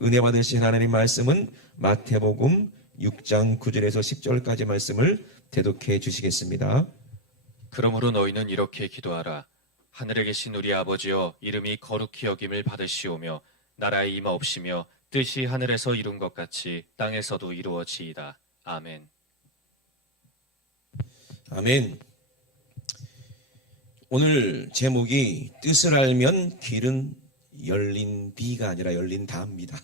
은혜 받으신 하나님 말씀은 마태복음 6장 9절에서 10절까지 말씀을 대독해 주시겠습니다. 그러므로 너희는 이렇게 기도하라. 하늘에 계신 우리 아버지여, 이름이 거룩히 여김을 받으시오며 나라의 임하옵시며 뜻이 하늘에서 이룬 것 같이 땅에서도 이루어지이다. 아멘. 아멘. 오늘 제목이 뜻을 알면 길은 열린디가 아니라 열린다입니다.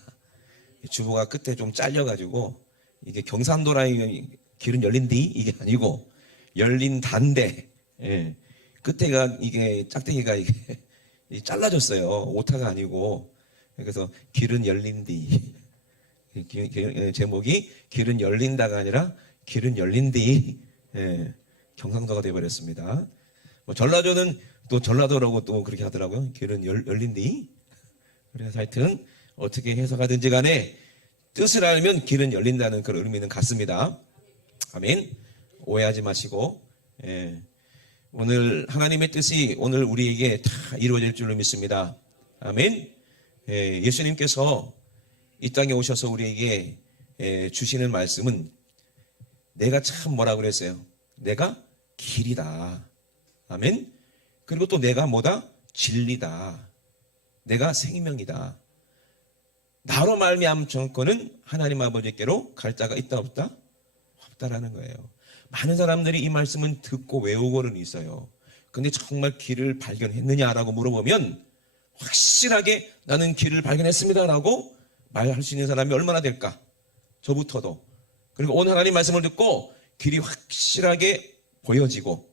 주보가 끝에 좀 잘려가지고 이게 경상도라의 길은 열린디 이게 아니고 열린다인데, 예. 끝에가 이게 짝대기가 이게 잘라졌어요. 오타가 아니고. 그래서 길은 열린디. 제목이 길은 열린다가 아니라 길은 열린디. 예. 경상도가 되어버렸습니다. 뭐 전라도는 또 전라도라고 또 그렇게 하더라고요. 길은 열린디. 그래서 하여튼 어떻게 해석하든지 간에 뜻을 알면 길은 열린다는 그런 의미는 같습니다. 아멘. 오해하지 마시고, 예. 오늘 하나님의 뜻이 오늘 우리에게 다 이루어질 줄로 믿습니다. 아멘. 예. 예수님께서 이 땅에 오셔서 우리에게 주시는 말씀은 내가 참 뭐라 그랬어요? 내가 길이다. 아멘. 그리고 또 내가 뭐다? 진리다. 내가 생명이다. 나로 말미암은 거는 하나님 아버지께로 갈 자가 있다 없다? 없다라는 거예요. 많은 사람들이 이 말씀은 듣고 외우고는 있어요. 근데 정말 길을 발견했느냐라고 물어보면 확실하게 나는 길을 발견했습니다라고 말할 수 있는 사람이 얼마나 될까? 저부터도. 그리고 오늘 하나님 말씀을 듣고 길이 확실하게 보여지고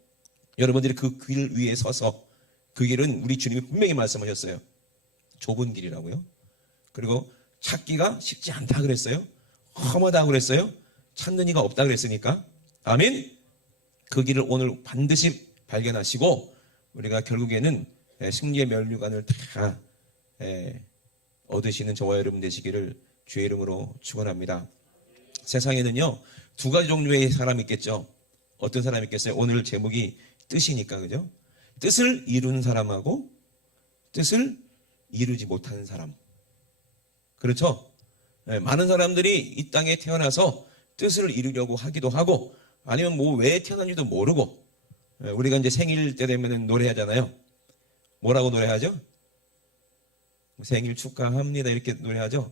여러분들이 그 길 위에 서서 그 길은 우리 주님이 분명히 말씀하셨어요. 좁은 길이라고요. 그리고 찾기가 쉽지 않다 그랬어요. 험하다 그랬어요. 찾는 이가 없다 그랬으니까. 아멘. 그 길을 오늘 반드시 발견하시고 우리가 결국에는 승리의 면류관을 다 얻으시는 저와 여러분 되시기를 주의 이름으로 축원합니다. 세상에는요 두 가지 종류의 사람이 있겠죠. 어떤 사람이 있겠어요? 오늘 제목이 뜻이니까, 그죠? 뜻을 이룬 사람하고 뜻을 이루지 못하는 사람. 그렇죠? 많은 사람들이 이 땅에 태어나서 뜻을 이루려고 하기도 하고 아니면 뭐 왜 태어난지도 모르고 우리가 이제 생일 때 되면 노래하잖아요. 뭐라고 노래하죠? 생일 축하합니다 이렇게 노래하죠.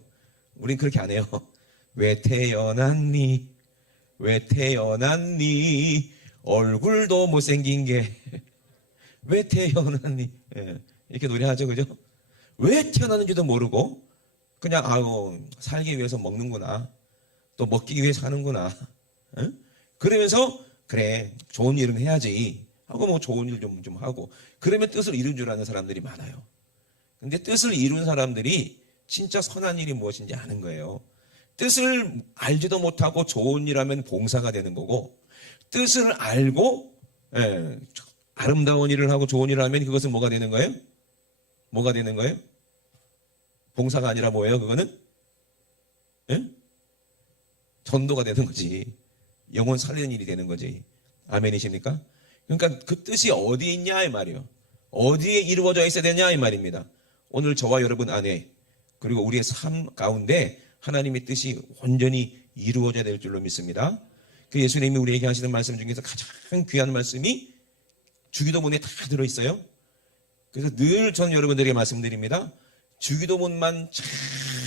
우린 그렇게 안 해요. 왜 태어났니? 왜 태어났니? 얼굴도 못생긴 게 왜 태어났니? 이렇게 노래하죠, 그죠? 왜 태어났는지도 모르고 그냥 살기 위해서 먹는구나, 또 먹기 위해서 사는구나. 그러면서 그래 좋은 일은 해야지 하고 뭐 좋은 일 좀 하고 그러면 뜻을 이룬 줄 아는 사람들이 많아요. 근데 뜻을 이룬 사람들이 진짜 선한 일이 무엇인지 아는 거예요. 뜻을 알지도 못하고 좋은 일 하면 봉사가 되는 거고, 뜻을 알고 아름다운 일을 하고 좋은 일을 하면 그것은 뭐가 되는 거예요? 뭐가 되는 거예요? 봉사가 아니라 뭐예요? 그거는? 전도가 되는 거지. 영혼 살리는 일이 되는 거지. 아멘이십니까? 그러니까 그 뜻이 어디에 있냐 이 말이에요. 어디에 이루어져 있어야 되냐 이 말입니다. 오늘 저와 여러분 안에 그리고 우리의 삶 가운데 하나님의 뜻이 온전히 이루어져야 될 줄로 믿습니다. 그 예수님이 우리에게 하시는 말씀 중에서 가장 귀한 말씀이 주기도문에 다 들어있어요. 그래서 늘 저는 여러분들에게 말씀드립니다. 주기도문만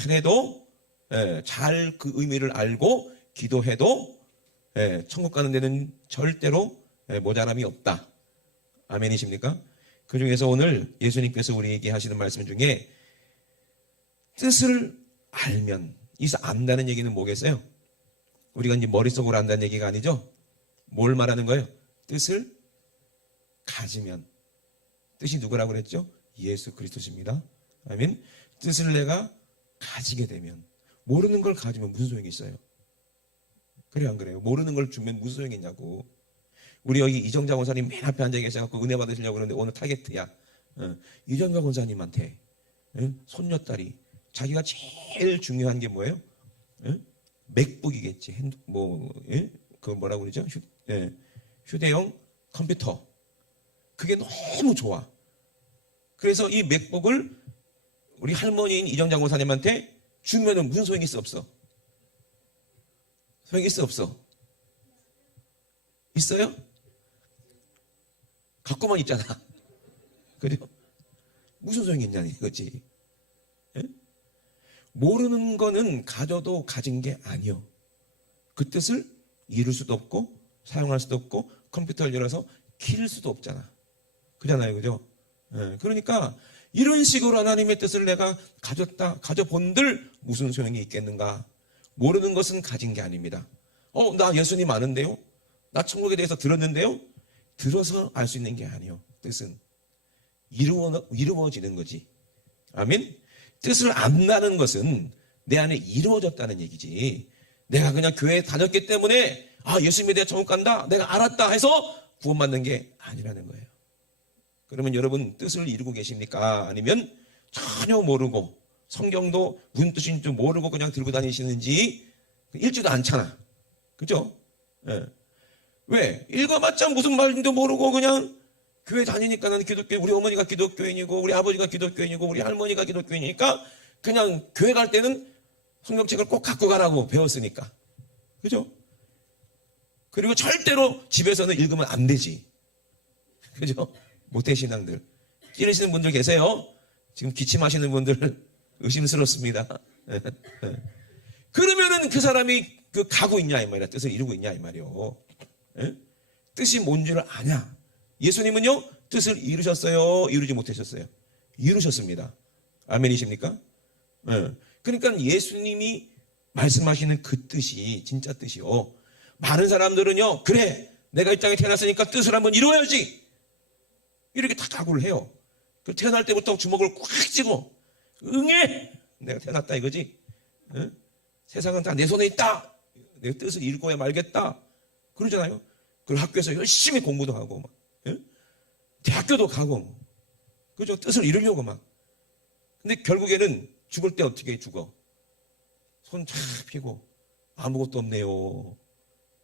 잘해도 잘 그 의미를 알고 기도해도 천국 가는 데는 절대로 모자람이 없다. 아멘이십니까? 그 중에서 오늘 예수님께서 우리에게 하시는 말씀 중에 뜻을 알면, 이서 안다는 얘기는 뭐겠어요? 우리가 이제 머릿속으로 안다는 얘기가 아니죠? 뭘 말하는 거예요? 뜻을 가지면. 뜻이 누구라고 그랬죠? 예수 그리스도십니다. 아멘. 뜻을 내가 가지게 되면, 모르는 걸 가지면 무슨 소용이 있어요? 그래요, 안 그래요? 모르는 걸 주면 무슨 소용이 있냐고. 우리 여기 이정자 권사님 맨 앞에 앉아 계셔갖고 은혜 받으시려고 그러는데 오늘 타겟이야. 이정자 권사님한테 손녀딸이 자기가 제일 중요한 게 뭐예요? 맥북이겠지. 그 뭐라고 그러죠? 휴대용 컴퓨터. 그게 너무 좋아. 그래서 이 맥북을 우리 할머니인 이정자 권사님한테 주면은 무슨 소용이 있어 없어? 소용이 있어 없어? 있어요? 갖고만 있잖아. 그죠? 무슨 소용이 있냐는 이거지. 예? 모르는 거는 가져도 가진 게 아니요. 그 뜻을 이룰 수도 없고 사용할 수도 없고 컴퓨터를 열어서 킬 수도 없잖아. 그잖아요. 그죠? 예. 그러니까 이런 식으로 하나님의 뜻을 내가 가져본들 무슨 소용이 있겠는가? 모르는 것은 가진 게 아닙니다. 나 예수님 아는데요? 나 천국에 대해서 들었는데요? 들어서 알 수 있는 게 아니요. 뜻은 이루어지는 거지. 아멘? 뜻을 안다는 것은 내 안에 이루어졌다는 얘기지. 내가 그냥 교회에 다녔기 때문에 예수님에 대해 천국 간다. 내가 알았다 해서 구원받는 게 아니라는 거예요. 그러면 여러분 뜻을 이루고 계십니까? 아니면 전혀 모르고 성경도 무슨 뜻인지 모르고 그냥 들고 다니시는지 읽지도 않잖아. 그죠? 예. 왜? 읽어봤자 무슨 말인지도 모르고 그냥 교회 다니니까 나는 기독교, 우리 어머니가 기독교인이고 우리 아버지가 기독교인이고 우리 할머니가 기독교인이니까 그냥 교회 갈 때는 성경책을 꼭 갖고 가라고 배웠으니까. 그죠? 그리고 절대로 집에서는 읽으면 안 되지. 그죠? 모태신앙들. 찌르시는 분들 계세요? 지금 기침하시는 분들 의심스럽습니다. 그러면은 그 사람이 가고 있냐 이 말이야. 뜻을 이루고 있냐 이 말이요. 뜻이 뭔 줄 아냐. 예수님은요 뜻을 이루셨어요? 이루지 못하셨어요? 이루셨습니다. 아멘이십니까? 그러니까 예수님이 말씀하시는 그 뜻이 진짜 뜻이요. 많은 사람들은요 그래 내가 이 땅에 태어났으니까 뜻을 한번 이루어야지 이렇게 다 각오를 해요. 그 태어날 때부터 주먹을 꽉 쥐고 응해 내가 태어났다 이거지. 세상은 다 내 손에 있다. 내가 뜻을 이루고야 말겠다. 그러잖아요. 그리고 학교에서 열심히 공부도 하고 막, 대학교도 가고 그죠? 뜻을 이루려고 막. 근데 결국에는 죽을 때 어떻게 죽어? 손 쫙 펴고 아무것도 없네요.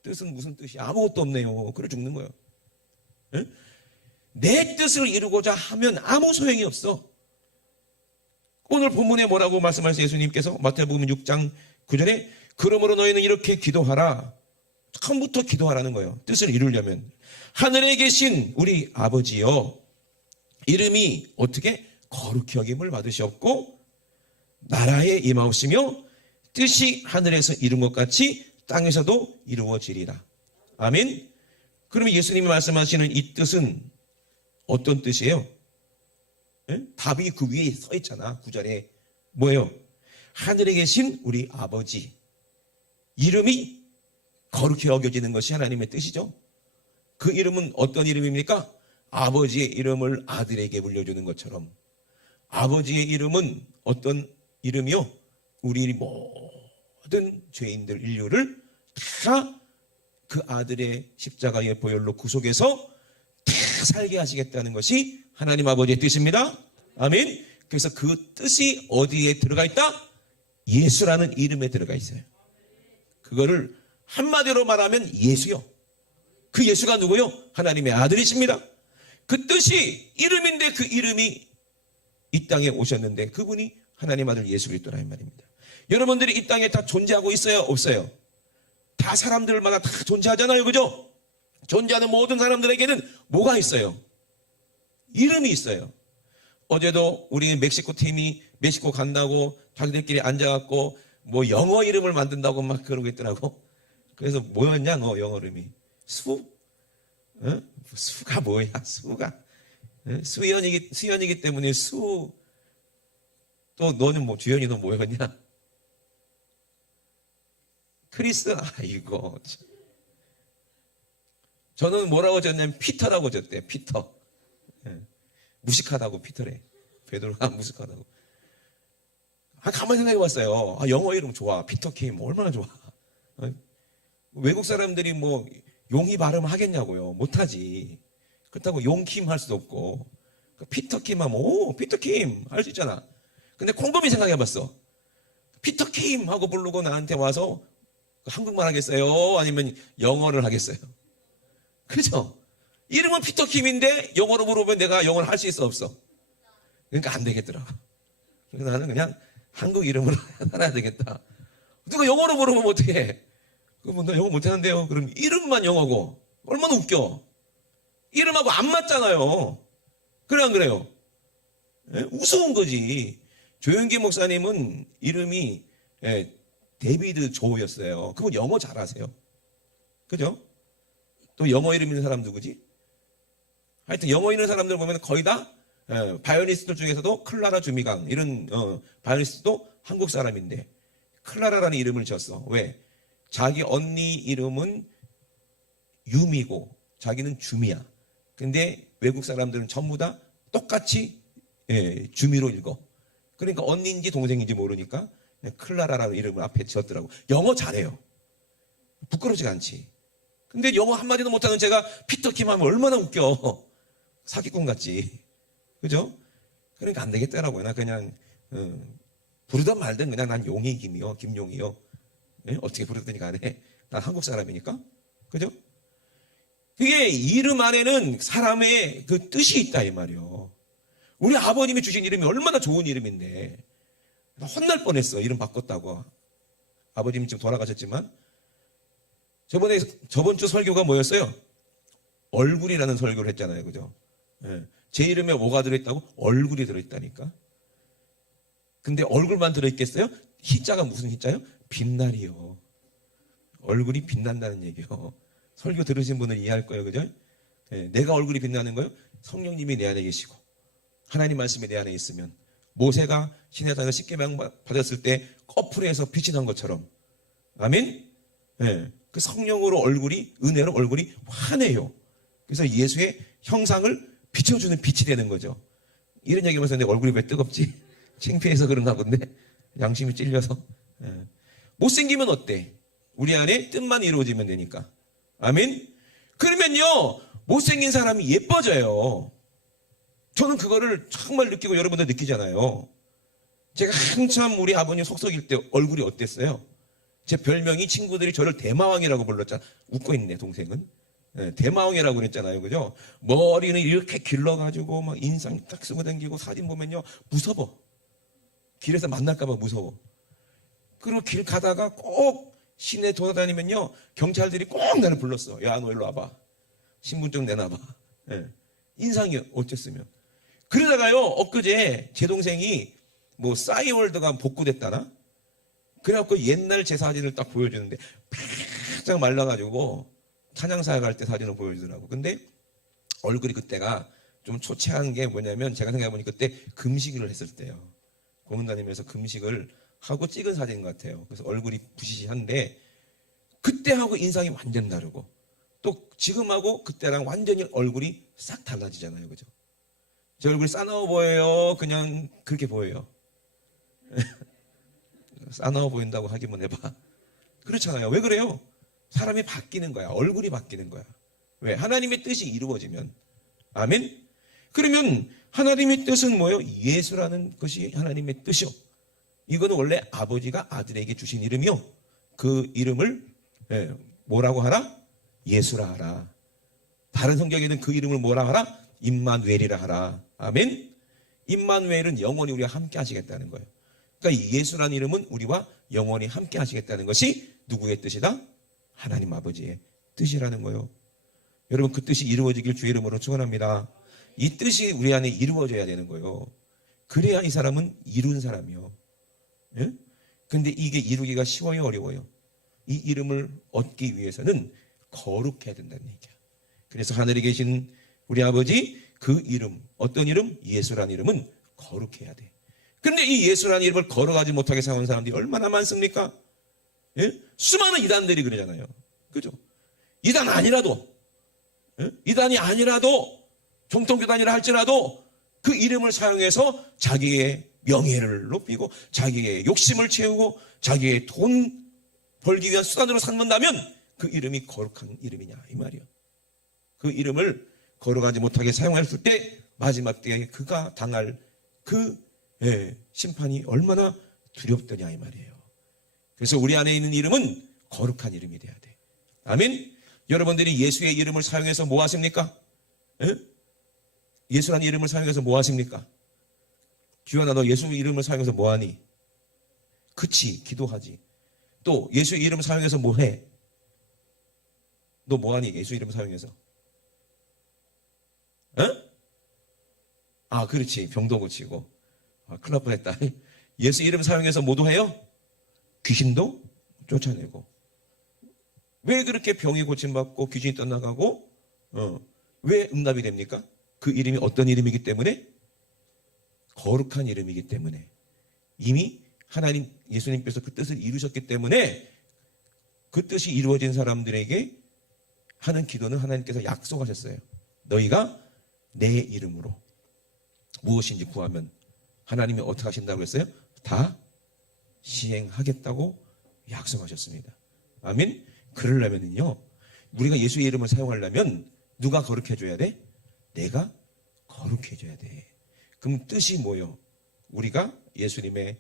뜻은 무슨 뜻이 아무것도 없네요. 그래 죽는 거예요. 내 뜻을 이루고자 하면 아무 소용이 없어. 오늘 본문에 뭐라고 말씀하세요? 예수님께서 마태복음 6장 9절에 그러므로 너희는 이렇게 기도하라. 처음부터 기도하라는 거예요. 뜻을 이루려면 하늘에 계신 우리 아버지여 이름이 어떻게 거룩히 여김을 받으시옵고 나라에 임하옵시며 뜻이 하늘에서 이룬 것 같이 땅에서도 이루어지리라. 아멘. 그러면 예수님이 말씀하시는 이 뜻은 어떤 뜻이에요? 답이 그 위에 서 있잖아. 9절에 뭐예요? 하늘에 계신 우리 아버지 이름이 거룩히 여겨지는 것이 하나님의 뜻이죠. 그 이름은 어떤 이름입니까? 아버지의 이름을 아들에게 물려주는 것처럼 아버지의 이름은 어떤 이름이요? 우리 모든 죄인들 인류를 다 그 아들의 십자가의 보혈로 구속해서 다 살게 하시겠다는 것이 하나님 아버지의 뜻입니다. 아멘. 그래서 그 뜻이 어디에 들어가 있다? 예수라는 이름에 들어가 있어요. 그거를 한마디로 말하면 예수요. 그 예수가 누구요? 하나님의 아들이십니다. 그 뜻이 이름인데 그 이름이 이 땅에 오셨는데 그분이 하나님 아들 예수 그리스도라는 말입니다. 여러분들이 이 땅에 다 존재하고 있어요? 없어요? 다 사람들마다 다 존재하잖아요. 그죠? 존재하는 모든 사람들에게는 뭐가 있어요? 이름이 있어요. 어제도 우리 멕시코 팀이 멕시코 간다고 자기들끼리 앉아갖고 뭐 영어 이름을 만든다고 막 그러고 있더라고. 그래서 뭐였냐 너 영어 이름이? 수? 수가 뭐야 수가? 수연이기 때문에 수. 또 너는 뭐 주연이 너 뭐였냐? 크리스. 아이고 저는 뭐라고 졌냐면 피터라고 졌대. 피터. 무식하다고 피터래. 베드로가 무식하다고. 가만히 생각해 봤어요. 영어 이름 좋아. 피터 킴 얼마나 좋아. 외국 사람들이 뭐 용희 발음 하겠냐고요. 못하지. 그렇다고 용킴 할 수도 없고. 피터 킴 하면 오 피터 킴 할 수 있잖아. 근데 곰곰이 생각해 봤어. 피터 킴 하고 부르고 나한테 와서 한국말 하겠어요? 아니면 영어를 하겠어요? 그죠? 이름은 피터 킴인데 영어로 물어보면 내가 영어를 할 수 있어 없어? 그러니까 안 되겠더라. 그래서 나는 그냥 한국 이름으로 살아야 되겠다. 누가 영어로 물어보면 어떡해? 그럼 나 영어 못하는데요. 그럼 이름만 영어고 얼마나 웃겨. 이름하고 안 맞잖아요. 그래 안 그래요? 예? 우스운 거지. 조영기 목사님은 이름이 데비드 조였어요. 그분 영어 잘하세요. 그죠? 또 영어 이름 있는 사람 누구지? 하여튼 영어 있는 사람들 보면 거의 다 바이올리니스트들 중에서도 클라라 주미강 이런 바이올리니스트도 한국 사람인데 클라라라는 이름을 지었어. 왜? 자기 언니 이름은 유미고 자기는 주미야. 근데 외국 사람들은 전부 다 똑같이 주미로 읽어. 그러니까 언니인지 동생인지 모르니까 클라라라는 이름을 앞에 지었더라고. 영어 잘해요. 부끄럽지가 않지. 근데 영어 한마디도 못하는 제가 피터킴 하면 얼마나 웃겨. 사기꾼 같지. 그죠? 그러니까 안 되겠더라고요. 나 그냥 부르던 말든 그냥 난 용희 김이요. 김용이요. 어떻게 부르더니 간에 난 한국 사람이니까. 그죠? 그게 이름 안에는 사람의 그 뜻이 있다 이 말이요. 우리 아버님이 주신 이름이 얼마나 좋은 이름인데 나 혼날 뻔했어. 이름 바꿨다고. 아버님이 지금 돌아가셨지만 저번 주 설교가 뭐였어요? 얼굴이라는 설교를 했잖아요. 그죠? 제 이름에 뭐가 들어있다고? 얼굴이 들어있다니까. 근데 얼굴만 들어있겠어요? 희자가 무슨 희자요? 빛날이요. 얼굴이 빛난다는 얘기요. 설교 들으신 분은 이해할 거예요. 그죠? 내가 얼굴이 빛나는 거예요? 성령님이 내 안에 계시고 하나님 말씀이 내 안에 있으면 모세가 시내산에서 십계명 받았을 때 꺼풀에서 빛이 난 것처럼 아멘? 그 성령으로 얼굴이 은혜로 얼굴이 환해요. 그래서 예수의 형상을 비춰주는 빛이 되는 거죠. 이런 얘기하면서 내 얼굴이 왜 뜨겁지? 창피해서 그런가 본데 양심이 찔려서. 못생기면 어때? 우리 안에 뜻만 이루어지면 되니까. 아멘? 그러면요 못생긴 사람이 예뻐져요. 저는 그거를 정말 느끼고 여러분들 느끼잖아요. 제가 한참 우리 아버님 속썩일 때 얼굴이 어땠어요? 제 별명이 친구들이 저를 대마왕이라고 불렀잖아. 웃고 있네 동생은. 대마왕이라고 그랬잖아요. 그죠? 머리는 이렇게 길러가지고 막 인상 딱 쓰고 다니고 사진 보면요 무서워. 길에서 만날까봐 무서워. 그리고 길 가다가 꼭 시내 돌아다니면요 경찰들이 꼭 나를 불렀어. 야 너 일로 와봐. 신분증 내놔봐. 인상이 어땠으면. 그러다가요 엊그제 제 동생이 뭐 싸이월드가 복구됐다나? 그래갖고 옛날 제 사진을 딱 보여주는데 바짝 말라가지고 찬양사에 갈 때 사진을 보여주더라고. 근데 얼굴이 그때가 좀 초췌한 게 뭐냐면 제가 생각해보니 그때 금식을 했을 때요. 공연 다니면서 금식을 하고 찍은 사진 같아요. 그래서 얼굴이 부시시한데 그때하고 인상이 완전 다르고 또 지금하고 그때랑 완전히 얼굴이 싹 달라지잖아요. 그죠? 제 얼굴이 싸나워 보여요? 그냥 그렇게 보여요. 싸나워 보인다고 하기만 해봐. 그렇잖아요. 왜 그래요? 사람이 바뀌는 거야. 얼굴이 바뀌는 거야. 왜? 하나님의 뜻이 이루어지면. 아멘? 그러면 하나님의 뜻은 뭐예요? 예수라는 것이 하나님의 뜻이요. 이거는 원래 아버지가 아들에게 주신 이름이요. 그 이름을 뭐라고 하라? 예수라 하라. 다른 성경에는 그 이름을 뭐라 하라? 임마누엘이라 하라. 아멘? 임마누엘은 영원히 우리와 함께 하시겠다는 거예요. 그러니까 예수라는 이름은 우리와 영원히 함께 하시겠다는 것이 누구의 뜻이다? 하나님 아버지의 뜻이라는 거예요. 여러분 그 뜻이 이루어지길 주의 이름으로 축원합니다. 이 뜻이 우리 안에 이루어져야 되는 거예요. 그래야 이 사람은 이룬 사람이요. 예? 근데 이게 이루기가 쉬워요, 어려워요? 이 이름을 얻기 위해서는 거룩해야 된다는 얘기야. 그래서 하늘에 계신 우리 아버지 그 이름, 어떤 이름? 예수라는 이름은 거룩해야 돼. 근데 이 예수라는 이름을 걸어가지 못하게 사는 사람들이 얼마나 많습니까? 예? 수많은 이단들이 그러잖아요. 그죠? 이단 아니라도, 예? 이단이 아니라도, 정통교단이라 할지라도 그 이름을 사용해서 자기의 명예를 높이고 자기의 욕심을 채우고 자기의 돈 벌기 위한 수단으로 삼는다면 그 이름이 거룩한 이름이냐 이 말이요. 그 이름을 걸어가지 못하게 사용했을 때 마지막 때에 그가 당할 그 심판이 얼마나 두렵더냐 이 말이에요. 그래서 우리 안에 있는 이름은 거룩한 이름이 돼야 돼. 아멘. 여러분들이 예수의 이름을 사용해서 뭐 하십니까? 예수라는 이름을 사용해서 뭐 하십니까? 주연아 너 예수 이름을 사용해서 뭐 하니? 그치, 기도하지. 또 예수의 이름 사용해서 뭐 해? 너 뭐하니? 예수 이름 사용해서. 아, 그렇지. 병도 고치고. 아, 큰일 날 뻔했다. 예수 이름 사용해서 뭐도 해요? 귀신도 쫓아내고. 왜 그렇게 병이 고침받고 귀신이 떠나가고 왜 응답이 됩니까? 그 이름이 어떤 이름이기 때문에? 거룩한 이름이기 때문에. 이미 하나님 예수님께서 그 뜻을 이루셨기 때문에 그 뜻이 이루어진 사람들에게 하는 기도는 하나님께서 약속하셨어요. 너희가 내 이름으로 무엇인지 구하면 하나님이 어떻게 하신다고 했어요? 다 시행하겠다고 약속하셨습니다. 아멘. 그러려면요, 우리가 예수의 이름을 사용하려면 누가 거룩해줘야 돼? 내가 거룩해줘야 돼. 그럼 뜻이 뭐요? 우리가 예수님의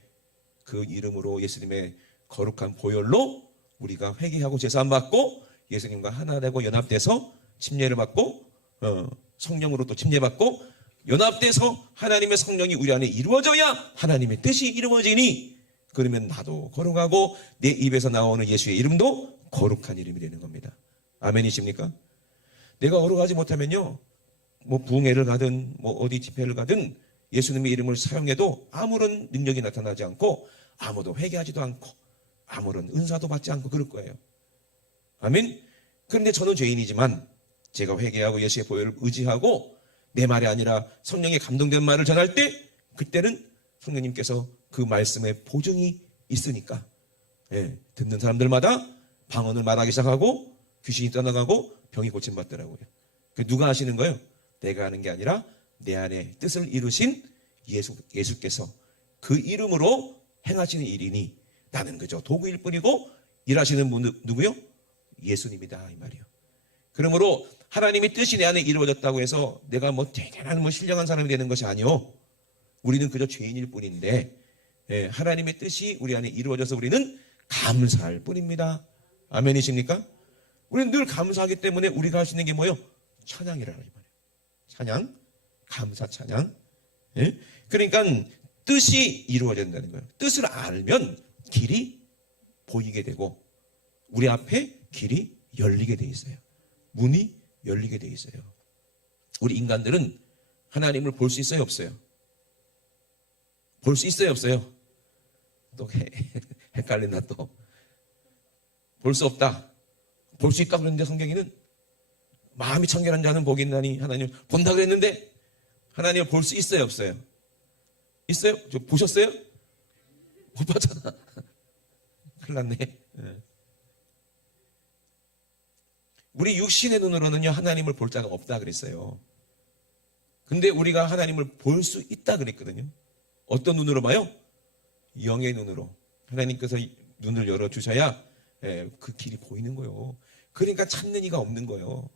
그 이름으로, 예수님의 거룩한 보혈로 우리가 회개하고 제사 받고 예수님과 하나 되고 연합돼서 침례를 받고 성령으로 또 침례받고 연합돼서 하나님의 성령이 우리 안에 이루어져야 하나님의 뜻이 이루어지니, 그러면 나도 거룩하고 내 입에서 나오는 예수의 이름도 거룩한 이름이 되는 겁니다. 아멘이십니까? 내가 거룩하지 못하면요, 뭐 부흥회를 가든 뭐 어디 집회를 가든 예수님의 이름을 사용해도 아무런 능력이 나타나지 않고 아무도 회개하지도 않고 아무런 은사도 받지 않고 그럴 거예요. 아멘. 그런데 저는 죄인이지만 제가 회개하고 예수의 보혈을 의지하고 내 말이 아니라 성령의 감동된 말을 전할 때, 그때는 성령님께서 그 말씀에 보증이 있으니까 듣는 사람들마다 방언을 말하기 시작하고 귀신이 떠나가고 병이 고침받더라고요. 누가 하시는 거예요? 내가 하는 게 아니라 내 안에 뜻을 이루신 예수께서 그 이름으로 행하시는 일이니 나는 그저 도구일 뿐이고 일하시는 분 누구요? 예수님이다, 이 말이요. 그러므로 하나님의 뜻이 내 안에 이루어졌다고 해서 내가 뭐 대단한 신령한 사람이 되는 것이 아니요. 우리는 그저 죄인일 뿐인데 하나님의 뜻이 우리 안에 이루어져서 우리는 감사할 뿐입니다. 아멘이십니까? 우리는 늘 감사하기 때문에 우리가 할 수 있는 게 뭐예요? 찬양이라는 말이에요. 찬양, 감사 찬양. 그러니까 뜻이 이루어진다는 거예요. 뜻을 알면 길이 보이게 되고 우리 앞에 길이 열리게 돼 있어요. 문이 열리게 돼 있어요. 우리 인간들은 하나님을 볼 수 있어요, 없어요? 볼 수 있어요, 없어요? 또 헷갈린다 또. 볼 수 없다. 볼 수 있다 그랬는데 성경에는 마음이 청결한 자는 복이 있나니 하나님을 본다 그랬는데 하나님을 볼 수 있어요, 없어요? 있어요? 저 보셨어요? 못 봤잖아. 큰일 났네. 우리 육신의 눈으로는요, 하나님을 볼 자가 없다 그랬어요. 근데 우리가 하나님을 볼 수 있다 그랬거든요. 어떤 눈으로 봐요? 영의 눈으로. 하나님께서 눈을 열어주셔야 그 길이 보이는 거예요. 그러니까 찾는 이가 없는 거예요.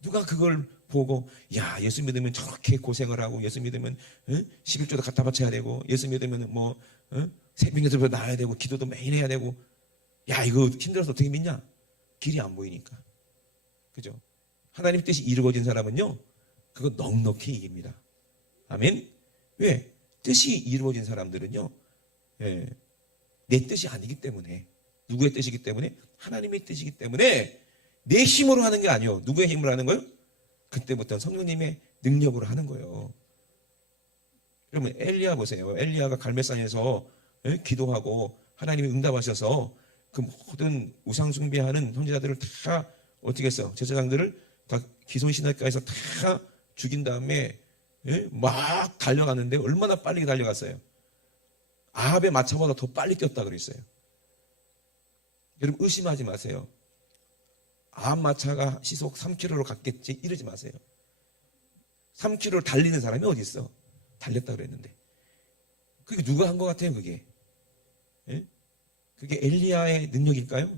누가 그걸 보고 야, 예수 믿으면 저렇게 고생을 하고 예수 믿으면 11조도 갖다 바쳐야 되고 예수 믿으면 뭐 새벽에도 나와야 되고 기도도 매일 해야 되고 야, 이거 힘들어서 어떻게 믿냐? 길이 안 보이니까. 그죠? 하나님 뜻이 이루어진 사람은요, 그거 넉넉히 이깁니다. 아멘? 왜? 뜻이 이루어진 사람들은요, 내 뜻이 아니기 때문에, 누구의 뜻이기 때문에? 하나님의 뜻이기 때문에 내 힘으로 하는 게 아니에요. 누구의 힘으로 하는 거예요? 그때부터는 성령님의 능력으로 하는 거예요. 그러면 엘리야 보세요. 엘리야가 갈멜산에서 기도하고 하나님이 응답하셔서 그 모든 우상 숭배하는 선지자들을 다 어떻게 했어? 제사장들을 다 기손신학가에서 다 죽인 다음에 막 달려갔는데 얼마나 빨리 달려갔어요? 아합의 마차보다 더 빨리 뛰었다 그랬어요. 여러분 의심하지 마세요. 아합 마차가 시속 3km로 갔겠지 이러지 마세요. 3km를 달리는 사람이 어디 있어? 달렸다 그랬는데 그게 누가 한 것 같아요? 그게 그게 엘리야의 능력일까요?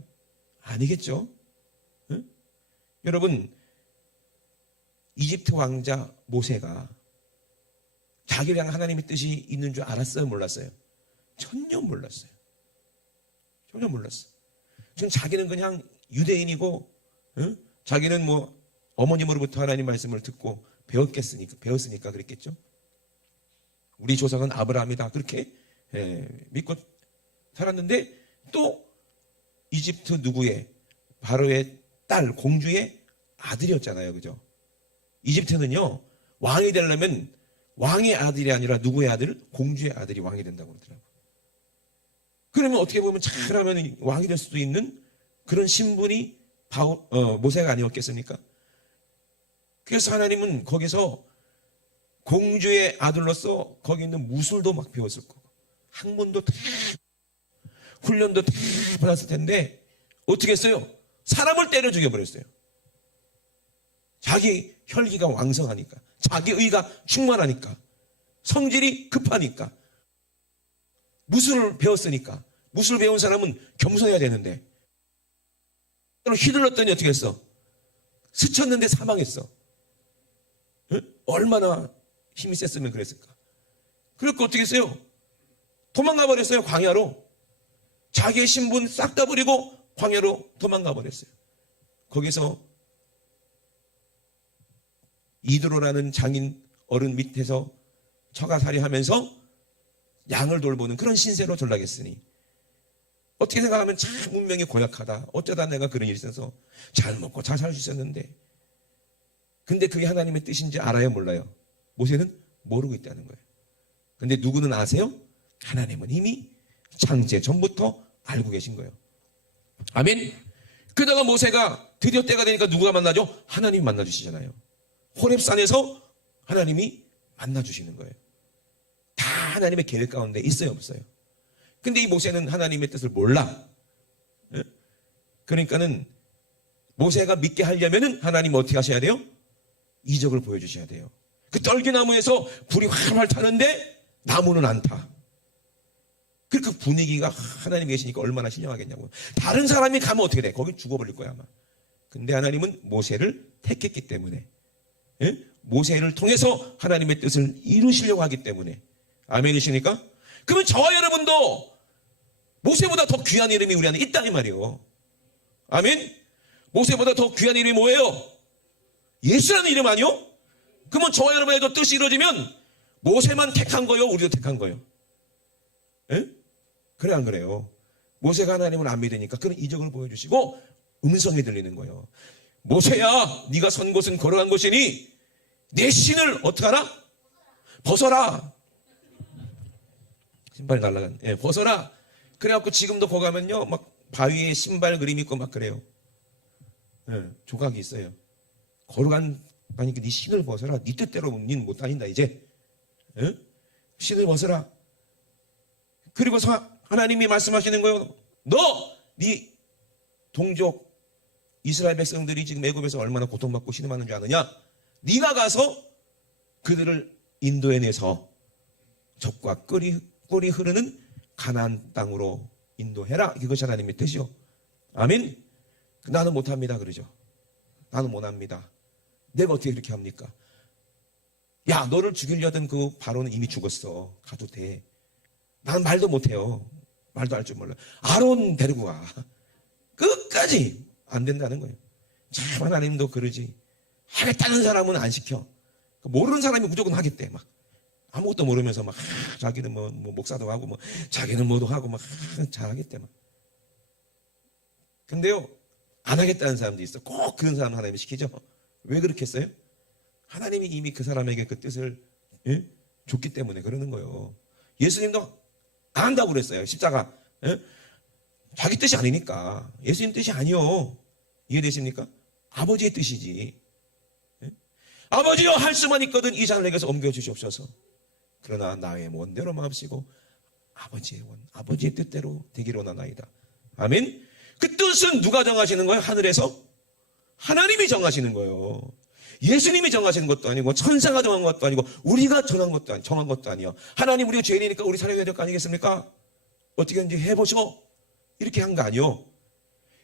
아니겠죠. 여러분 이집트 왕자 모세가 자기를 향한 하나님의 뜻이 있는 줄 알았어요? 몰랐어요? 전혀 몰랐어요. 전혀 몰랐어요. 지금 자기는 그냥 유대인이고 자기는 뭐 어머님으로부터 하나님 말씀을 듣고 배웠으니까 그랬겠죠. 우리 조상은 아브라함이다 그렇게 믿고 살았는데 또 이집트 누구의 바로의 딸 공주의 아들이었잖아요. 그죠? 이집트는요 왕이 되려면 왕의 아들이 아니라 누구의 아들? 공주의 아들이 왕이 된다고 그러더라고요. 그러면 어떻게 보면 잘하면 왕이 될 수도 있는 그런 신분이 모세가 아니었겠습니까? 그래서 하나님은 거기서 공주의 아들로서 거기 있는 무술도 막 배웠을 거고 학문도 다 훈련도 다 받았을 텐데 어떻게 했어요? 사람을 때려 죽여버렸어요. 자기 혈기가 왕성하니까, 자기 의가 충만하니까, 성질이 급하니까, 무술을 배웠으니까. 무술 배운 사람은 겸손해야 되는데 휘둘렀더니 어떻게 했어? 스쳤는데 사망했어. 응? 얼마나 힘이 셌으면 그랬을까? 그래서 어떻게 했어요? 도망가 버렸어요. 광야로. 자기의 신분 싹 다 버리고 광야로 도망가 버렸어요. 거기서 이드로라는 장인 어른 밑에서 처가살이 하면서 양을 돌보는 그런 신세로 전락했으니 어떻게 생각하면 참 문명이 고약하다. 어쩌다 내가 그런 일이 있어서 잘 먹고 잘 살 수 있었는데. 근데 그게 하나님의 뜻인지 알아요? 몰라요? 모세는 모르고 있다는 거예요. 근데 누구는 아세요? 하나님은 이미 창세 전부터 알고 계신 거예요. 아멘. 그러다가 모세가 드디어 때가 되니까 누가 만나죠? 하나님이 만나주시잖아요. 호렙산에서 하나님이 만나주시는 거예요. 다 하나님의 계획 가운데 있어요, 없어요? 근데 이 모세는 하나님의 뜻을 몰라. 그러니까는 모세가 믿게 하려면은 하나님 어떻게 하셔야 돼요? 이적을 보여주셔야 돼요. 그 떨기나무에서 불이 활활 타는데 나무는 안 타. 그 분위기가 하나님이 계시니까 얼마나 신령하겠냐고. 다른 사람이 가면 어떻게 돼? 거기 죽어버릴 거야 아마. 근데 하나님은 모세를 택했기 때문에, 모세를 통해서 하나님의 뜻을 이루시려고 하기 때문에. 아멘이십니까? 그러면 저와 여러분도 모세보다 더 귀한 이름이 우리 안에 있다 이 말이에요. 아멘. 모세보다 더 귀한 이름이 뭐예요? 예수라는 이름 아니요? 그러면 저와 여러분의 뜻이 이루어지면 모세만 택한 거요, 우리도 택한 거요? 예? 그래 안 그래요? 모세가 하나님을 안 믿으니까 그런 이적을 보여주시고 음성이 들리는 거예요. 모세야, 네가 선 곳은 걸어간 곳이니 내 신을 어떡하라? 벗어라. 신발 날라간. 예, 벗어라. 그래갖고 지금도 거기 가면요, 막 바위에 신발 그림 있고 막 그래요. 예, 조각이 있어요. 걸어간 다니까 네 신을 벗어라. 네 뜻대로 니는 못 다닌다 이제. 예? 신을 벗어라. 그리고서 하나님이 말씀하시는 거예요. 네 동족 이스라엘 백성들이 지금 애굽에서 얼마나 고통받고 신음하는 줄 아느냐? 네가 가서 그들을 인도해내서 적과 꿀이 흐르는 가나안 땅으로 인도해라. 이것이 하나님의 뜻이요. 아멘. 나는 못합니다 그러죠. 나는 못합니다. 내가 어떻게 그렇게 합니까? 야, 너를 죽이려던 그 바로는 이미 죽었어. 가도 돼. 나는 말도 못해요. 말도 할 줄 몰라. 아론 데리고 가. 끝까지 안 된다는 거예요. 참 하나님도 그러지. 하겠다는 사람은 안 시켜. 모르는 사람이 무조건 하겠대. 막 아무것도 모르면서 막 자기는 뭐 목사도 하고 뭐 자기는 뭐도 하고 막 잘하겠대 막. 근데요, 안 하겠다는 사람도 있어. 꼭 그런 사람 하나님이 시키죠. 왜 그렇게 했어요? 하나님이 이미 그 사람에게 그 뜻을 줬기 때문에 그러는 거예요. 예수님도 안 한다고 그랬어요. 십자가. 자기 뜻이 아니니까. 예수님 뜻이 아니요. 이해되십니까? 아버지의 뜻이지. 아버지여, 할 수만 있거든 이 잔을 내게서 옮겨주시옵소서. 그러나 나의 원대로 마옵시고 아버지의 원, 아버지의 뜻대로 되기를 원하나이다. 아멘. 그 뜻은 누가 정하시는 거예요? 하늘에서? 하나님이 정하시는 거예요. 예수님이 정하시는 것도 아니고 천사가 정한 것도 아니고 우리가 정한 것도 아니요. 하나님, 우리가 죄인이니까 우리 살아야 될 거 아니겠습니까? 어떻게든지 해보셔. 이렇게 한 거 아니요.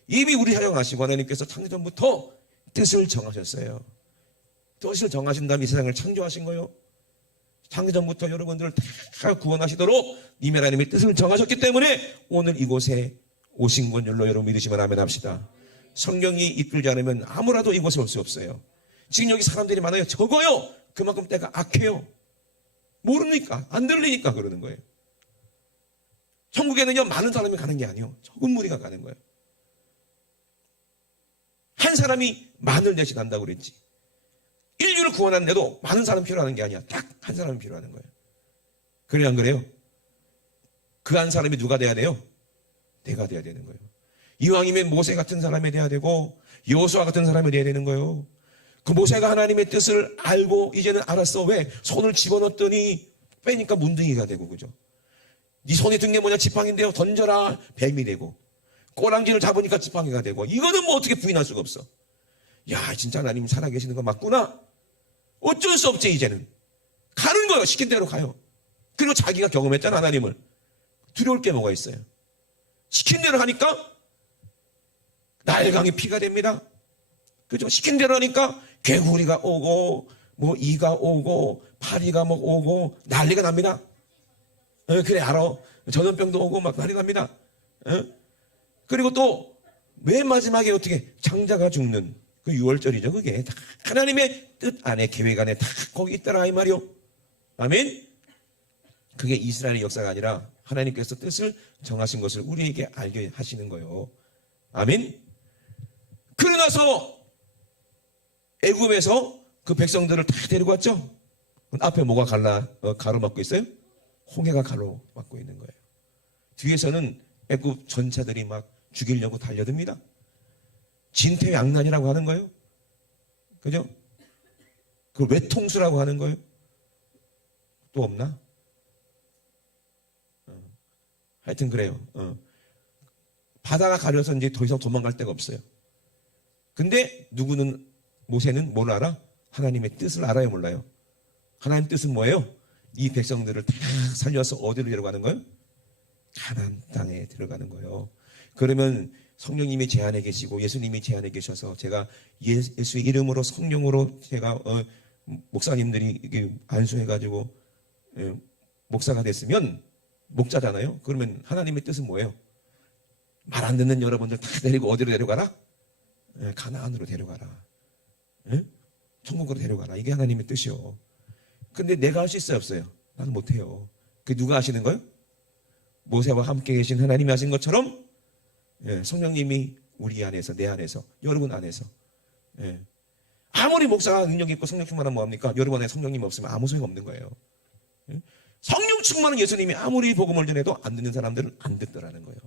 이미 우리 사랑하시고 하나님께서 창조전부터 뜻을 정하셨어요. 뜻을 정하신 다음에 이 세상을 창조하신 거예요. 창조전부터 여러분들을 다 구원하시도록 이미 하나님의 뜻을 정하셨기 때문에 오늘 이곳에 오신 건 줄로 여러분 믿으시면 아멘 합시다. 성령이 이끌지 않으면 아무라도 이곳에 올 수 없어요. 지금 여기 사람들이 많아요. 적어요. 그만큼 때가 악해요. 모르니까, 안 들리니까 그러는 거예요. 천국에는요, 많은 사람이 가는 게 아니에요. 적은 무리가 가는 거예요. 한 사람이 만을 대신한다고 그랬지. 인류를 구원하는데도 많은 사람 필요하는 게 아니야. 딱 한 사람이 필요하는 거예요. 그래, 안 그래요? 그 한 사람이 누가 돼야 돼요? 내가 돼야 되는 거예요. 이왕이면 모세 같은 사람이 돼야 되고 여호수아 같은 사람이 돼야 되는 거예요. 그 모세가 하나님의 뜻을 알고 이제는 알았어. 왜? 손을 집어넣었더니 빼니까 문둥이가 되고, 그죠? 네 손에 든 게 뭐냐? 지팡이인데요. 던져라. 뱀이 되고. 꼬랑지를 잡으니까 지팡이가 되고. 이거는 뭐 어떻게 부인할 수가 없어. 야, 진짜 하나님 살아계시는 거 맞구나. 어쩔 수 없지. 이제는 가는 거예요. 시킨 대로 가요. 그리고 자기가 경험했잖아, 하나님을. 두려울 게 뭐가 있어요? 시킨 대로 하니까 날강이 피가 됩니다. 그죠? 시킨 대로 하니까 개구리가 오고 뭐 이가 오고 파리가 뭐 오고 난리가 납니다. 그래, 알아. 전염병도 오고 막 난리 납니다. 그리고 또 맨 마지막에 어떻게 장자가 죽는 그 6월절이죠. 그게 다 하나님의 뜻 안에, 계획 안에 다 거기 있더라, 이 말이요. 아멘. 그게 이스라엘의 역사가 아니라 하나님께서 뜻을 정하신 것을 우리에게 알게 하시는 거예요. 아멘. 그러고 나서 애굽에서 그 백성들을 다 데리고 왔죠. 앞에 뭐가 가로막고 있어요? 홍해가 가로막고 있는 거예요. 뒤에서는 애굽 전차들이 막 죽이려고 달려듭니다. 진퇴양난이라고 하는 거예요. 그죠? 그 외통수라고 하는 거예요. 또 없나? 하여튼 그래요. 바다가 가려서 이제 더 이상 도망갈 데가 없어요. 근데 모세는 뭘 알아? 하나님의 뜻을 알아요, 몰라요? 하나님 뜻은 뭐예요? 이 백성들을 다 살려서 어디로 데려가는 거예요? 가나안 땅에 들어가는 거예요. 그러면 성령님이 제 안에 계시고 예수님이 제 안에 계셔서 제가 예수의 이름으로 성령으로 제가 목사님들이 안수해가지고 목사가 됐으면 목자잖아요. 그러면 하나님의 뜻은 뭐예요? 말 안 듣는 여러분들 다 데리고 어디로 데려가라? 가나안으로 데려가라. 천국으로 데려가라. 이게 하나님의 뜻이요. 근데 내가 할 수 있어요, 없어요? 나는 못해요. 그게 누가 하시는 거예요? 모세와 함께 계신 하나님이 하신 것처럼 성령님이 우리 안에서, 내 안에서, 여러분 안에서. 아무리 목사가 능력 있고 성령 충만하면 뭐합니까? 여러분 안에 성령님 없으면 아무 소용 없는 거예요. 성령 충만한 예수님이 아무리 복음을 전해도 안 듣는 사람들은 안 듣더라는 거예요.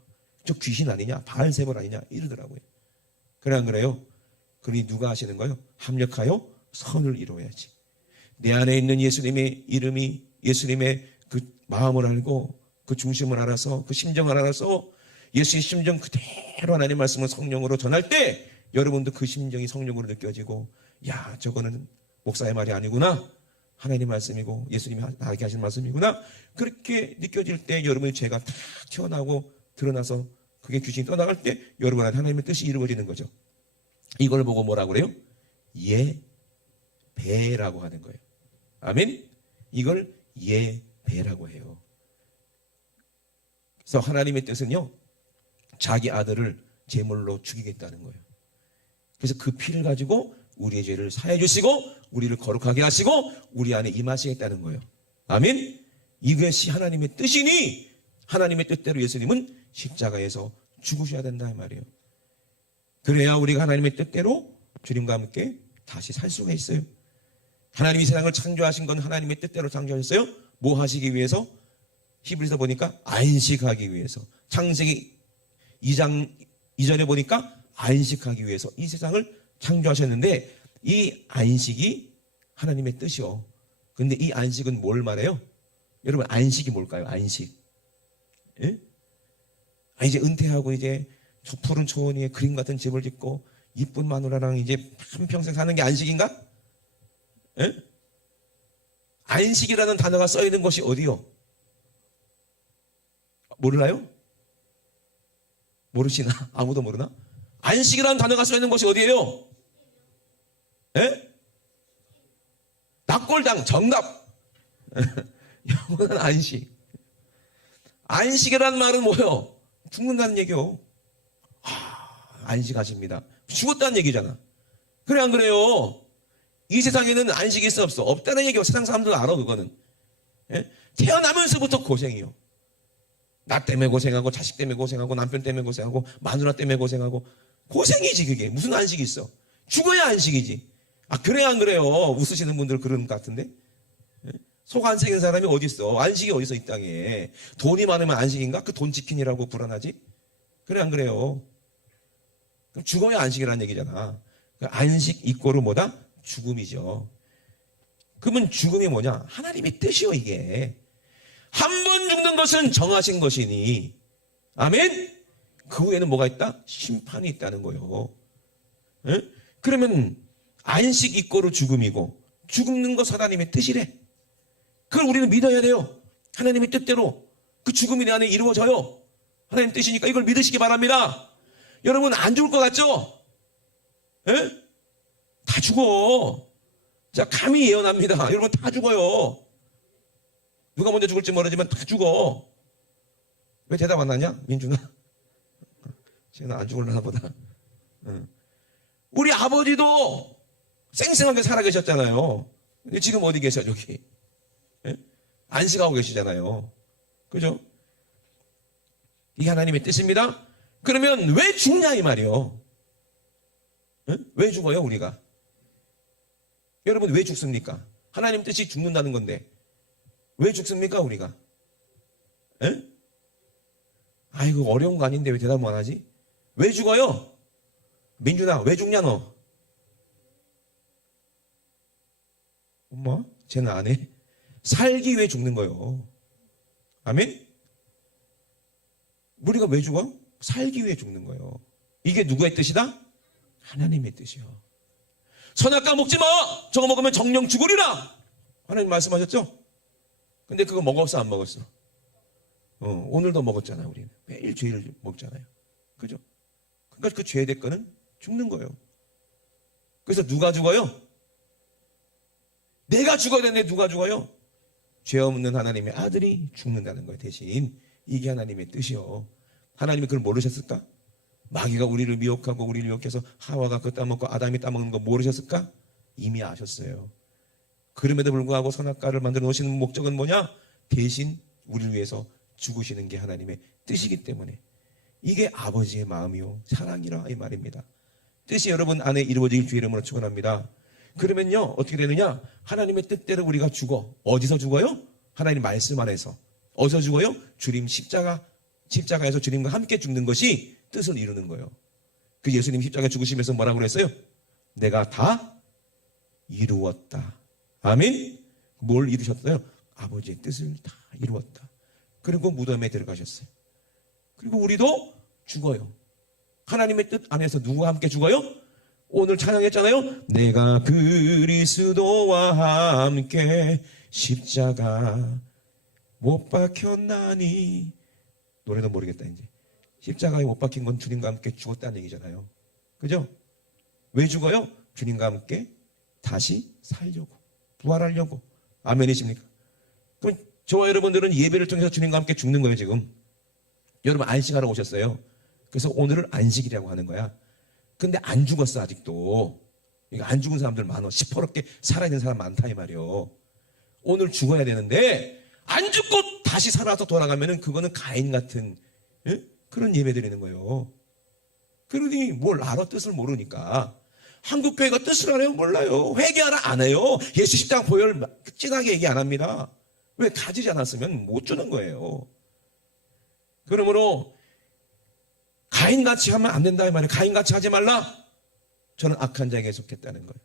저 귀신 아니냐? 바알세벌 아니냐? 이러더라고요. 그래, 안 그래요? 그러니 누가 하시는 거예요? 합력하여 선을 이루어야지. 내 안에 있는 예수님의 이름이, 예수님의 그 마음을 알고 그 중심을 알아서, 그 심정을 알아서 예수의 심정 그대로 하나님 말씀을 성령으로 전할 때 여러분도 그 심정이 성령으로 느껴지고, 야, 저거는 목사의 말이 아니구나, 하나님 말씀이고 예수님이 나에게 하신 말씀이구나, 그렇게 느껴질 때 여러분의 죄가 다 튀어나오고 드러나서 그게 귀신이 떠나갈 때 여러분한테 하나님의 뜻이 이루어지는 거죠. 이걸 보고 뭐라고 그래요? 예배라고 하는 거예요. 아멘. 이걸 예배라고 해요. 그래서 하나님의 뜻은요, 자기 아들을 제물로 죽이겠다는 거예요. 그래서 그 피를 가지고 우리의 죄를 사해 주시고 우리를 거룩하게 하시고 우리 안에 임하시겠다는 거예요. 아멘. 이것이 하나님의 뜻이니 하나님의 뜻대로 예수님은 십자가에서 죽으셔야 된다, 이 말이에요. 그래야 우리가 하나님의 뜻대로 주님과 함께 다시 살 수가 있어요. 하나님이 세상을 창조하신 건 하나님의 뜻대로 창조하셨어요. 뭐 하시기 위해서? 히브리서 보니까 안식하기 위해서. 창세기 2장 이전에 보니까 안식하기 위해서 이 세상을 창조하셨는데, 이 안식이 하나님의 뜻이요. 근데 이 안식은 뭘 말해요? 여러분, 안식이 뭘까요? 안식. 예? 이제 은퇴하고 이제 저 푸른 초원 위에 그림 같은 집을 짓고 이쁜 마누라랑 이제 한평생 사는 게 안식인가? 예? 안식이라는 단어가 써 있는 것이 어디요? 모르나요? 모르시나? 아무도 모르나? 안식이라는 단어가 써 있는 것이 어디예요? 예? 낙골당. 정답. 영원한 안식. 안식이라는 말은 뭐예요? 죽는다는 얘기요. 안식하십니다. 죽었다는 얘기잖아. 그래, 안 그래요? 이 세상에는 안식이 있어 없어? 없다는 얘기요. 세상 사람들은 알아, 그거는. 예? 태어나면서부터 고생이요. 나 때문에 고생하고 자식 때문에 고생하고 남편 때문에 고생하고 마누라 때문에 고생하고 고생이지. 그게 무슨 안식이 있어? 죽어야 안식이지. 아, 그래야 안 그래요? 웃으시는 분들 그런 것 같은데. 속 안 새긴 사람이 어디 있어? 안식이 어디 있어 이 땅에? 돈이 많으면 안식인가? 그 돈 지키느라고 불안하지? 그래 안 그래요? 그럼 죽어야 안식이라는 얘기잖아. 안식 이꼬르 뭐다? 죽음이죠. 그러면 죽음이 뭐냐? 하나님의 뜻이요 이게. 한 번 죽는 것은 정하신 것이니 아멘? 그 후에는 뭐가 있다? 심판이 있다는 거예요. 에? 그러면 안식 이꼬르 죽음이고 죽는 것 하나님의 뜻이래. 그걸 우리는 믿어야 돼요. 하나님의 뜻대로 그 죽음이 내 안에 이루어져요. 하나님 뜻이니까 이걸 믿으시기 바랍니다. 여러분 안 죽을 것 같죠? 에? 다 죽어. 자, 감히 예언합니다. 여러분 다 죽어요. 누가 먼저 죽을지 모르지만 다 죽어. 왜 대답 안 하냐? 민준아. 쟤는 안 죽을라나 보다. 우리 아버지도 쌩쌩하게 살아계셨잖아요. 근데 지금 어디 계셔, 저기? 예? 안식하고 계시잖아요. 그죠? 이게 하나님의 뜻입니다. 그러면 왜 죽냐, 이 말이요. 예? 왜 죽어요, 우리가? 여러분, 왜 죽습니까? 하나님 뜻이 죽는다는 건데. 왜 죽습니까, 우리가? 예? 아이고, 어려운 거 아닌데 왜 대답 안 하지? 왜 죽어요? 민준아, 왜 죽냐, 너? 엄마, 쟤는 안 해. 살기 위해 죽는 거예요. 아멘? 우리가 왜 죽어? 살기 위해 죽는 거예요. 이게 누구의 뜻이다? 하나님의 뜻이요. 선악과 먹지 마! 저거 먹으면 정령 죽으리라! 하나님 말씀하셨죠? 근데 그거 먹었어, 안 먹었어? 오늘도 먹었잖아, 우리는. 매일 죄를 먹잖아요. 그죠? 그러니까 그 죄의 대가는 죽는 거예요. 그래서 누가 죽어요? 내가 죽어야 되는데 누가 죽어요? 죄 없는 하나님의 아들이 죽는다는 거예요, 대신. 이게 하나님의 뜻이요. 하나님이 그걸 모르셨을까? 마귀가 우리를 미혹하고 우리를 미혹해서 하와가 그거 따먹고 아담이 따먹는 거 모르셨을까? 이미 아셨어요. 그럼에도 불구하고 선악과를 만들어 놓으시는 목적은 뭐냐? 대신 우리를 위해서 죽으시는 게 하나님의 뜻이기 때문에. 이게 아버지의 마음이요 사랑이라 이 말입니다. 뜻이 여러분 안에 이루어지길 주의 이름으로 축원합니다. 그러면요 어떻게 되느냐? 하나님의 뜻대로 우리가 죽어. 어디서 죽어요? 하나님 말씀 안에서. 어디서 죽어요? 주님 십자가에서 주님과 함께 죽는 것이 뜻을 이루는 거예요. 그 예수님 십자가 죽으시면서 뭐라고 그랬어요? 내가 다 이루었다. 아멘. 뭘 이루셨어요? 아버지의 뜻을 다 이루었다. 그리고 무덤에 들어가셨어요. 그리고 우리도 죽어요. 하나님의 뜻 안에서 누구와 함께 죽어요? 오늘 찬양했잖아요. 내가 그리스도와 함께 십자가 못 박혔나니. 노래도 모르겠다 이제. 십자가에 못 박힌 건 주님과 함께 죽었다는 얘기잖아요. 그죠? 왜 죽어요? 주님과 함께 다시 살려고, 부활하려고. 아멘이십니까? 그럼 저와 여러분들은 예배를 통해서 주님과 함께 죽는 거예요 지금. 여러분 안식하러 오셨어요. 그래서 오늘을 안식이라고 하는 거야. 근데 안 죽었어 아직도. 안 죽은 사람들 많아. 시퍼렇게 살아있는 사람 많다 이 말이요. 오늘 죽어야 되는데 안 죽고 다시 살아서 돌아가면은 그거는 가인 같은 그런 예배 드리는 거예요. 그러니 뭘 알아? 뜻을 모르니까. 한국교회가 뜻을 알아요? 몰라요. 회개하라 안 해요. 예수 십자가 보혈 진하게 얘기 안 합니다. 왜? 가지지 않았으면 못 주는 거예요. 그러므로 가인같이 하면 안 된다 이 말이에요. 가인같이 하지 말라. 저는 악한 자에게 속했다는 거예요.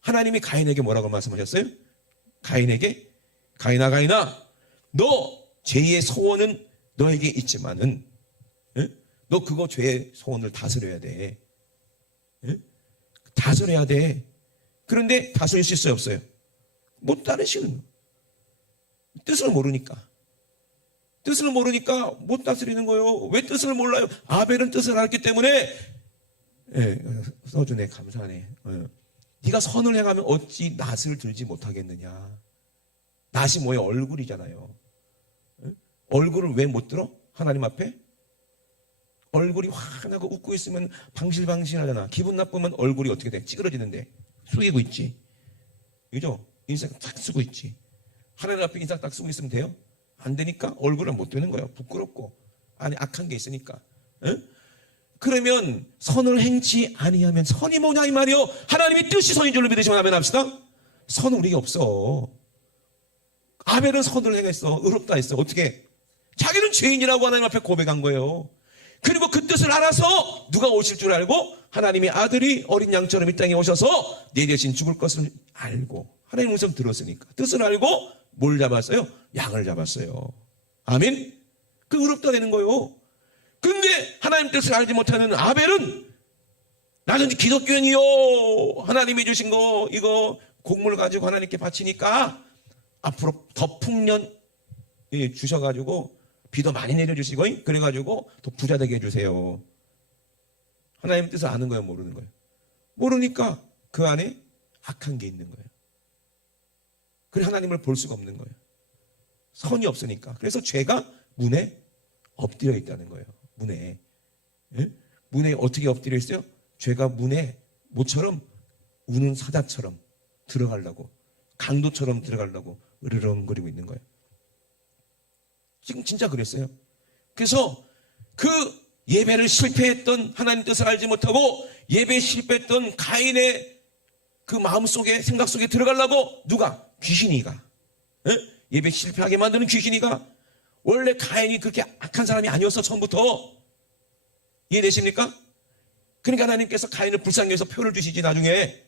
하나님이 가인에게 뭐라고 말씀하셨어요? 가인에게 가인아 너 죄의 소원은 너에게 있지만은 너 그거 죄의 소원을 다스려야 돼. 다스려야 돼. 그런데 다스릴 수 있어요 없어요? 못 다스리는 거예요. 뜻을 모르니까. 뜻을 모르니까 못 다스리는 거예요. 왜 뜻을 몰라요? 아벨은 뜻을 알기 때문에. 써주네. 감사하네. 네가 선을 행하면 어찌 낫을 들지 못하겠느냐. 낫이 뭐예요? 얼굴이잖아요. 얼굴을 왜 못 들어? 하나님 앞에? 얼굴이 환하고 웃고 있으면 방실방실하잖아. 기분 나쁘면 얼굴이 어떻게 돼? 찌그러지는데 숙이고 있지. 그죠? 인상 딱 쓰고 있지. 하나님 앞에 인상 딱 쓰고 있으면 돼요? 안 되니까 얼굴을 못 드는 거예요. 부끄럽고 안에 악한 게 있으니까. 응? 그러면 선을 행치 아니하면 선이 뭐냐 이 말이요. 하나님이 뜻이 선인 줄로 믿으시면 아멘 합시다. 선은 우리가 없어. 아벨은 선을 행했어. 의롭다 했어. 어떻게? 자기는 죄인이라고 하나님 앞에 고백한 거예요. 그리고 그 뜻을 알아서 누가 오실 줄 알고 하나님의 아들이 어린 양처럼 이 땅에 오셔서 내 대신 죽을 것을 알고 하나님 음성 들었으니까 뜻을 알고 뭘 잡았어요? 양을 잡았어요. 아멘? 그 의롭다 되는 거예요. 근데 하나님 뜻을 알지 못하는 아벨은 나는 기독교인이요. 하나님이 주신 거 이거 곡물 가지고 하나님께 바치니까 앞으로 더 풍년 주셔가지고 비도 많이 내려주시고 그래가지고 더 부자 되게 해주세요. 하나님 뜻을 아는 거예요, 모르는 거예요? 모르니까 그 안에 악한 게 있는 거예요. 그래 하나님을 볼 수가 없는 거예요. 선이 없으니까. 그래서 죄가 문에 엎드려 있다는 거예요. 문에. 예? 문에 어떻게 엎드려 있어요? 죄가 문에 모처럼 우는 사자처럼 들어가려고 강도처럼 들어가려고 으르렁거리고 있는 거예요. 지금 진짜 그랬어요. 그래서 그 예배를 실패했던 하나님 뜻을 알지 못하고 예배에 실패했던 가인의 그 마음속에 생각 속에 들어가려고 누가? 귀신이가. 예배 실패하게 만드는 귀신이가 원래 가인이 그렇게 악한 사람이 아니었어 처음부터. 이해되십니까? 그러니까 하나님께서 가인을 불쌍히 해서 표를 주시지 나중에.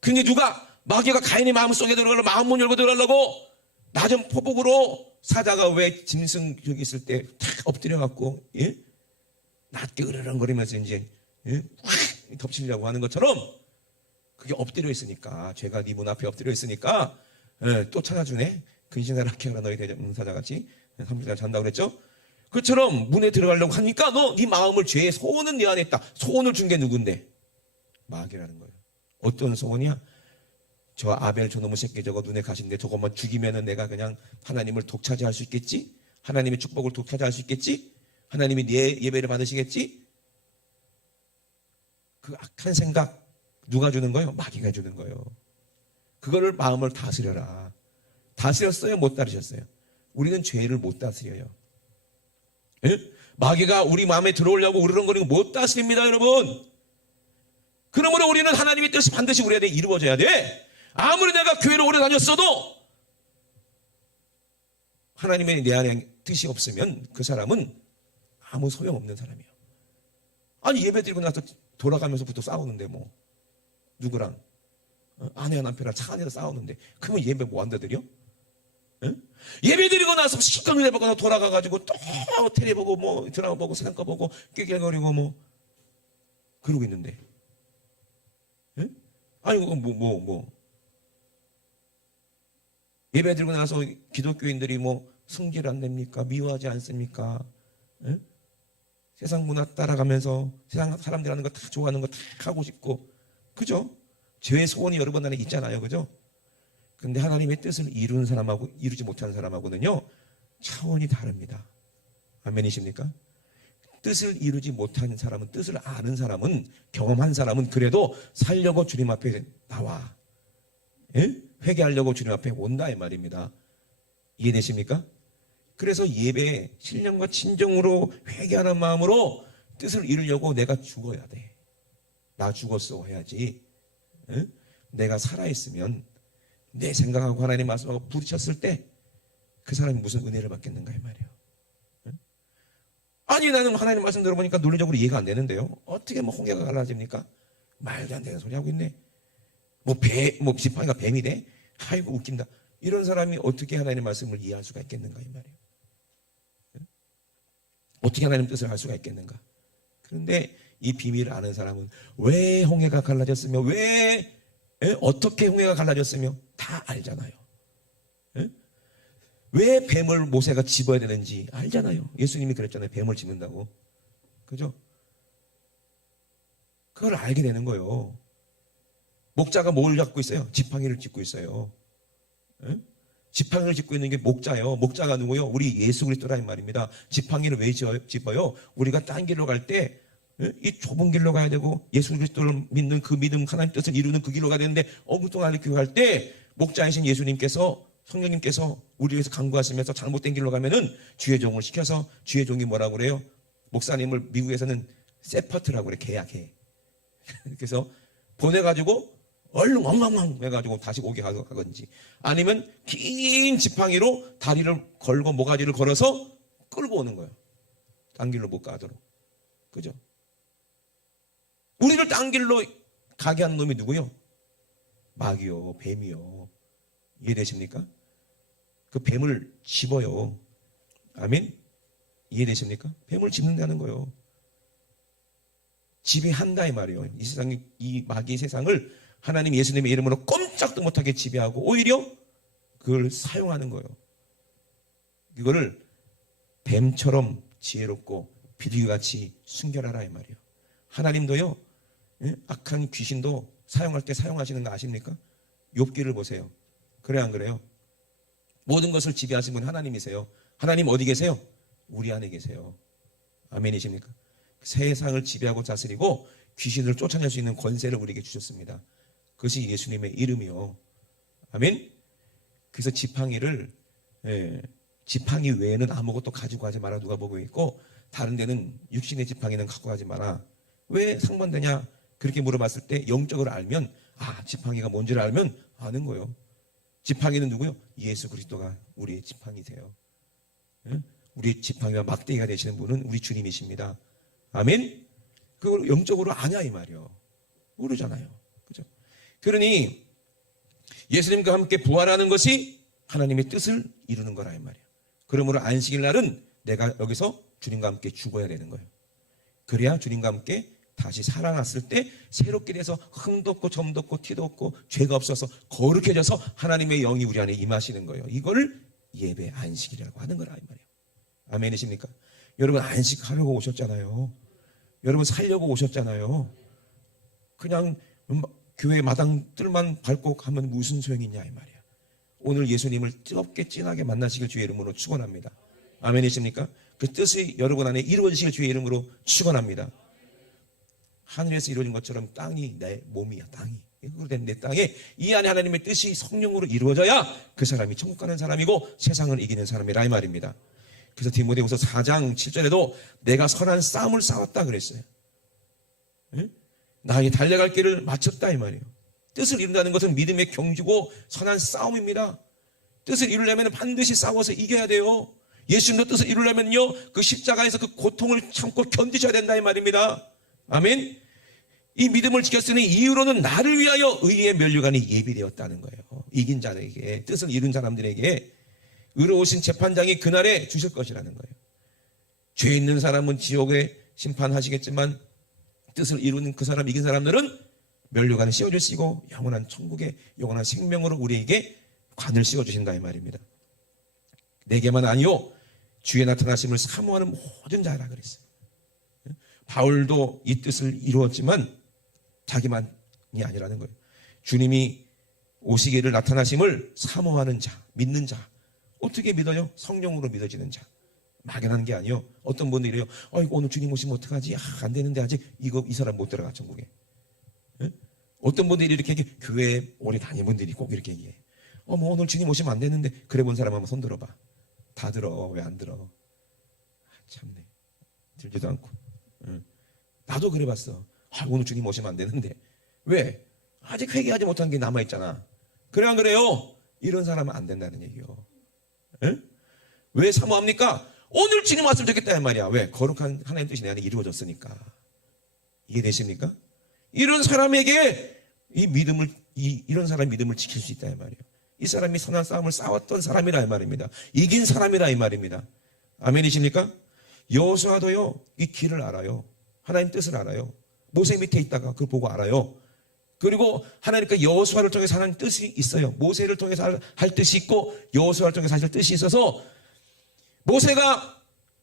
근데 누가? 마귀가 가인의 마음속에 들어가려고 마음문 열고 들어가려고 낮은 포복으로 사자가 왜 짐승 저기 있을 때 탁 엎드려갖고 예? 낮게 으르렁거리면서 이제 예? 확 덮치려고 하는 것처럼 그게 엎드려 있으니까 죄가 네 문 앞에 엎드려 있으니까 예, 또 찾아주네. 근신하라 케어라 너희 대사자같이 30달 잔다고 그랬죠. 그처럼 문에 들어가려고 하니까 너 네 마음을 죄의 소원은 네 안에 있다. 소원을 준 게 누군데? 마귀라는 거예요. 어떤 소원이야? 저 아벨 저놈의 새끼 저거 눈에 가신데 저것만 죽이면은 내가 그냥 하나님을 독차지할 수 있겠지? 하나님의 축복을 독차지할 수 있겠지? 하나님이 내 예배를 받으시겠지? 그 악한 생각 누가 주는 거예요? 마귀가 주는 거예요. 그거를 마음을 다스려라. 다스렸어요? 못 다스렸어요? 우리는 죄를 못 다스려요. 예? 마귀가 우리 마음에 들어오려고 으르렁거리고 못 다스립니다, 여러분. 그러므로 우리는 하나님의 뜻이 반드시 우리 안에 이루어져야 돼. 아무리 내가 교회를 오래 다녔어도 하나님의 내 안에 뜻이 없으면 그 사람은 아무 소용없는 사람이에요. 아니 예배 드리고 나서 돌아가면서부터 싸우는데 뭐 누구랑 아내와 남편이랑 차 안에서 싸우는데 그러면 예배 뭐 한다 드려? 예배 드리고 나서 시간 내보거나 돌아가가지고 또 텔레 보고 뭐 드라마 보고 세상과 보고 꾀꾀거리고 뭐 그러고 있는데 아니 예배 드리고 나서 기독교인들이 뭐 승질 안 냅니까? 미워하지 않습니까? 에? 세상 문화 따라가면서 세상 사람들 하는 거 다 좋아하는 거 다 하고 싶고 그죠? 죄의 소원이 여러 번 안에 있잖아요. 그죠? 근데 하나님의 뜻을 이루는 사람하고 이루지 못하는 사람하고는요 차원이 다릅니다. 아멘이십니까? 뜻을 이루지 못하는 사람은 뜻을 아는 사람은 경험한 사람은 그래도 살려고 주님 앞에 나와. 예? 회개하려고 주님 앞에 온다 이 말입니다. 이해되십니까? 그래서 예배에 신령과 친정으로 회개하는 마음으로 뜻을 이루려고 내가 죽어야 돼. 나 죽었어 해야지. 예? 내가 살아있으면 내 생각하고 하나님 말씀하고 부딪혔을 때 그 사람이 무슨 은혜를 받겠는가 이 말이에요. 예? 아니 나는 하나님 말씀 들어보니까 논리적으로 이해가 안 되는데요. 어떻게 뭐 홍해가 갈라집니까? 말도 안 되는 소리 하고 있네. 뭐 지팡이가 뱀이 돼? 아이고 웃긴다. 이런 사람이 어떻게 하나님의 말씀을 이해할 수가 있겠는가 이 말이에요. 어떻게 하나님 뜻을 알 수가 있겠는가. 그런데 이 비밀을 아는 사람은 왜 홍해가 갈라졌으며 왜 어떻게 홍해가 갈라졌으며 다 알잖아요. 왜 뱀을 모세가 집어야 되는지 알잖아요. 예수님이 그랬잖아요. 뱀을 집는다고. 그죠? 그걸 알게 되는 거예요. 목자가 뭘 잡고 있어요? 지팡이를 짚고 있어요. 지팡이를 짚고 있는 게 목자예요. 목자가 누구요? 우리 예수 그리스도라는 말입니다. 지팡이를 왜 짚어요? 우리가 딴 길로 갈 때 이 좁은 길로 가야 되고 예수 그리스도를 믿는 그 믿음 하나님 뜻을 이루는 그 길로 가야 되는데 엉뚱하게 갈 때 목자이신 예수님께서 성령님께서 우리 위해서 간구하시면서 잘못된 길로 가면은 주의 종을 시켜서 주의 종이 뭐라고 그래요? 목사님을 미국에서는 세퍼트라고 그래. 개야, 개. 그래서 보내가지고 얼른 엉망망 해가지고 다시 오게 하건지, 아니면 긴 지팡이로 다리를 걸고 모가지를 걸어서 끌고 오는 거예요. 딴 길로 못 가도록. 그죠? 우리를 딴 길로 가게 하는 놈이 누구요? 마귀요, 뱀이요. 이해되십니까? 그 뱀을 집어요. 아멘? 이해되십니까? 뱀을 집는다는 거예요. 지배한다 이 말이에요. 이 세상이, 이 마귀의 세상을 하나님 예수님의 이름으로 꼼짝도 못하게 지배하고 오히려 그걸 사용하는 거예요. 이거를 뱀처럼 지혜롭고 비둘기같이 순결하라 이 말이에요. 하나님도요, 악한 귀신도 사용할 때 사용하시는 거 아십니까? 욥기를 보세요. 그래 안 그래요? 모든 것을 지배하신 분 하나님이세요. 하나님 어디 계세요? 우리 안에 계세요. 아멘이십니까? 세상을 지배하고 다스리고 귀신을 쫓아낼 수 있는 권세를 우리에게 주셨습니다. 그것이 예수님의 이름이요. 아멘. 그래서 지팡이를, 지팡이 외에는 아무것도 가지고 가지 마라 누가 보고 있고, 다른 데는 육신의 지팡이는 갖고 가지 마라. 왜 상관되냐? 그렇게 물어봤을 때 영적으로 알면, 지팡이가 뭔지를 알면 아는 거예요. 지팡이는 누구요? 예수 그리스도가 우리의 지팡이세요. 우리의 지팡이와 막대기가 되시는 분은 우리 주님이십니다. 아멘. 그걸 영적으로 아냐 이 말이요. 모르잖아요. 그죠? 그러니 예수님과 함께 부활하는 것이 하나님의 뜻을 이루는 거라 이 말이에요. 그러므로 안식일 날은 내가 여기서 주님과 함께 죽어야 되는 거예요. 그래야 주님과 함께 다시 살아났을 때 새롭게 돼서 흠도 없고 점도 없고 티도 없고 죄가 없어서 거룩해져서 하나님의 영이 우리 안에 임하시는 거예요. 이걸 예배 안식이라고 하는 거라 이 말이에요. 아멘이십니까? 여러분 안식하려고 오셨잖아요. 여러분 살려고 오셨잖아요. 그냥 교회 마당들만 밟고 가면 무슨 소용이 있냐 이 말이야. 오늘 예수님을 뜨겁게 진하게 만나시길 주의 이름으로 축원합니다. 아멘이십니까? 그 뜻이 여러분 안에 이루어지실 주의 이름으로 축원합니다. 하늘에서 이루어진 것처럼 땅이 내 몸이야. 땅이 된 내 땅에 이 안에 하나님의 뜻이 성령으로 이루어져야 그 사람이 천국 가는 사람이고 세상을 이기는 사람이라 이 말입니다. 그래서 디모데후서 4장 7절에도 내가 선한 싸움을 싸웠다 그랬어요. 나의 달려갈 길을 마쳤다 이 말이에요. 뜻을 이룬다는 것은 믿음의 경주고 선한 싸움입니다. 뜻을 이루려면 반드시 싸워서 이겨야 돼요. 예수님도 뜻을 이루려면요, 그 십자가에서 그 고통을 참고 견디셔야 된다 이 말입니다. 아멘. 이 믿음을 지켰으니 이후로는 나를 위하여 의의 면류관이 예비되었다는 거예요. 이긴 자에게, 뜻을 이룬 사람들에게 의로우신 재판장이 그날에 주실 것이라는 거예요. 죄 있는 사람은 지옥에 심판하시겠지만 뜻을 이루는 그 사람, 이긴 사람들은 면류관을 씌워주시고 영원한 천국의 영원한 생명으로 우리에게 관을 씌워주신다 이 말입니다. 내게만 아니요 주의 나타나심을 사모하는 모든 자라 그랬어요. 바울도 이 뜻을 이루었지만 자기만이 아니라는 거예요. 주님이 오시기를 나타나심을 사모하는 자, 믿는 자. 어떻게 믿어요? 성령으로 믿어지는 자. 막연한 게 아니요. 어떤 분들이 이래요. 오늘 주님 오시면 어떡하지? 안 되는데 아직 이 사람 못 들어가 천국에. 어떤 분들이 이렇게 교회에 오래 다닌 분들이 꼭 이렇게 얘기해. 오늘 주님 오시면 안 되는데. 그래 본 사람 한번 손 들어봐. 다 들어. 왜 안 들어? 참네. 들지도 않고. 나도 그래 봤어. 오늘 주님 오시면 안 되는데. 왜? 아직 회개하지 못한 게 남아있잖아. 그래 안 그래요? 이런 사람은 안 된다는 얘기요. 왜 사모합니까? 오늘 주님 왔으면 좋겠다 이 말이야. 왜? 거룩한 하나님 뜻이 내 안에 이루어졌으니까. 이해되십니까? 이런 사람에게 이런 사람 믿음을 지킬 수 있다 이 말이에요. 이 사람이 선한 싸움을 싸웠던 사람이라 이 말입니다. 이긴 사람이라 이 말입니다. 아멘이십니까? 여호수아도요 이 길을 알아요. 하나님 뜻을 알아요. 모세 밑에 있다가 그걸 보고 알아요. 그리고 하나님께 여호수아를 통해서 하나님 뜻이 있어요. 모세를 통해서 할 뜻이 있고 여호수아를 통해서 하실 뜻이 있어서 모세가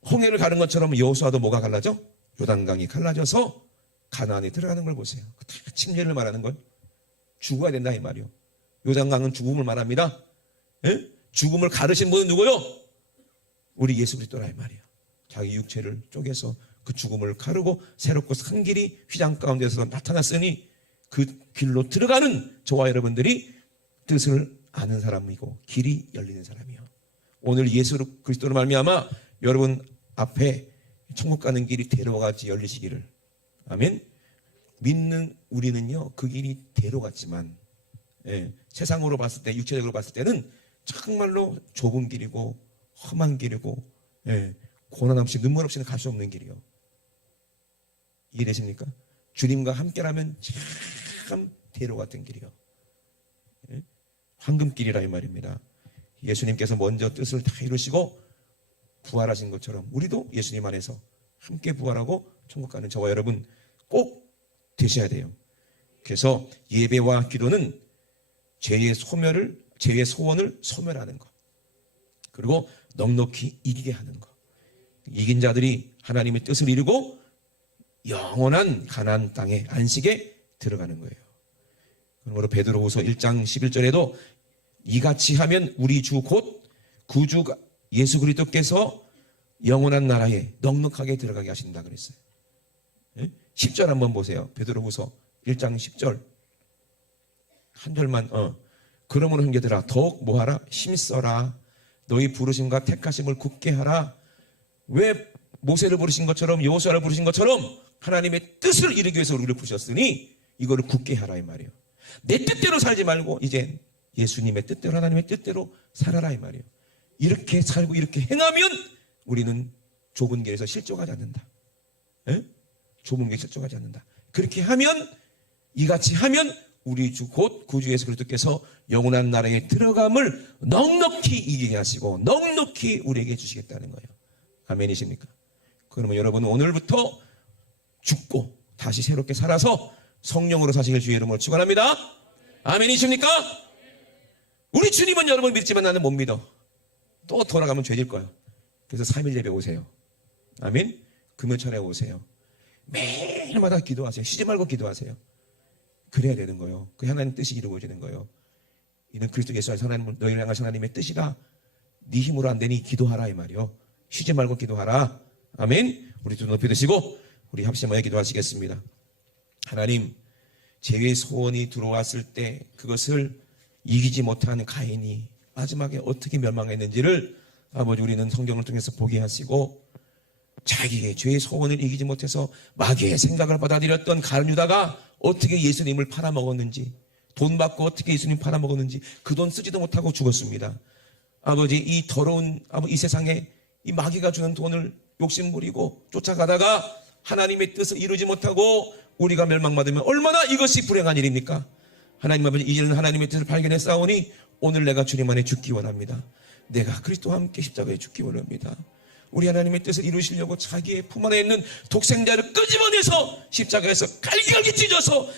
홍해를 가는 것처럼 여호수아도 뭐가 갈라져? 요단강이 갈라져서 가나안에 들어가는 걸 보세요. 다 침례를 말하는 걸. 죽어야 된다 이 말이요. 요단강은 죽음을 말합니다. 죽음을 가르신 분은 누구요? 우리 예수 그리스도라 이 말이에요. 자기 육체를 쪼개서 그 죽음을 가르고 새롭고 산 길이 휘장 가운데서 나타났으니 그 길로 들어가는 저와 여러분들이 뜻을 아는 사람이고 길이 열리는 사람이요. 오늘 예수 그리스도로 말미암아 여러분 앞에 천국 가는 길이 대로같이 열리시기를. 아멘. 믿는 우리는요 그 길이 대로같지만 세상으로 봤을 때, 육체적으로 봤을 때는 정말로 좁은 길이고 험한 길이고 고난 없이 눈물 없이는 갈 수 없는 길이요. 이해되십니까? 주님과 함께라면 참 대로 같은 길이요. 황금길이라 이 말입니다. 예수님께서 먼저 뜻을 다 이루시고 부활하신 것처럼 우리도 예수님 안에서 함께 부활하고 천국 가는 저와 여러분 꼭 되셔야 돼요. 그래서 예배와 기도는 죄의 소원을 소멸하는 것, 그리고 넉넉히 이기게 하는 것. 이긴 자들이 하나님의 뜻을 이루고 영원한 가나안 땅의 안식에 들어가는 거예요. 그러므로 베드로후서 1장 11절에도 이같이 하면 우리 주 곧 구주 예수 그리스도께서 영원한 나라에 넉넉하게 들어가게 하신다 그랬어요. 10절 한번 보세요. 베드로후서 1장 10절 한 절만. 그러므로 형제들아 더욱 뭐하라? 힘써라. 너희 부르심과 택하심을 굳게 하라. 왜 모세를 부르신 것처럼 여호수아를 부르신 것처럼 하나님의 뜻을 이루기 위해서 우리를 부르셨으니 이거를 굳게 하라 이 말이에요. 내 뜻대로 살지 말고 이제 예수님의 뜻대로, 하나님의 뜻대로 살아라 이 말이에요. 이렇게 살고 이렇게 행하면 우리는 좁은 길에서 실족하지 않는다. 좁은 길에 실족하지 않는다. 그렇게 하면, 이같이 하면 우리 주 곧 구주 예수 그리스도께서 영원한 나라에 들어감을 넉넉히 이기게 하시고 넉넉히 우리에게 주시겠다는 거예요. 아멘이십니까? 그러면 여러분은 오늘부터 죽고 다시 새롭게 살아서 성령으로 사시길 주의 이름으로 축원합니다. 아멘이십니까? 우리 주님은 여러분 믿지만 나는 못 믿어. 또 돌아가면 죄질 거예요. 그래서 3일 예배 오세요. 아멘. 금요일에 오세요. 매일마다 기도하세요. 쉬지 말고 기도하세요. 그래야 되는 거예요. 그 하나님 뜻이 이루어지는 거예요. 이는 그리스도 예수 안에서 하나님, 너희를 향하신 하나님의 뜻이다. 네 힘으로 안 되니 기도하라 이 말이요. 쉬지 말고 기도하라. 아멘. 우리 두 높이 드시고 우리 합심하여 기도하시겠습니다. 하나님, 죄의 소원이 들어왔을 때 그것을 이기지 못한 가인이 마지막에 어떻게 멸망했는지를 아버지 우리는 성경을 통해서 보게 하시고, 자기의 죄의 소원을 이기지 못해서 마귀의 생각을 받아들였던 가룟 유다가 어떻게 예수님을 팔아먹었는지, 돈 받고 어떻게 예수님 팔아먹었는지 그 돈 쓰지도 못하고 죽었습니다. 아버지, 이 더러운 이 세상에 이 마귀가 주는 돈을 욕심부리고 쫓아가다가 하나님의 뜻을 이루지 못하고 우리가 멸망받으면 얼마나 이것이 불행한 일입니까? 하나님 아버지, 이제는 하나님의 뜻을 발견했사오니 오늘 내가 주님 안에 죽기 원합니다. 내가 그리스도와 함께 십자가에 죽기 원합니다. 우리 하나님의 뜻을 이루시려고 자기의 품 안에 있는 독생자를 끄집어내서 십자가에서 갈기갈기 찢어서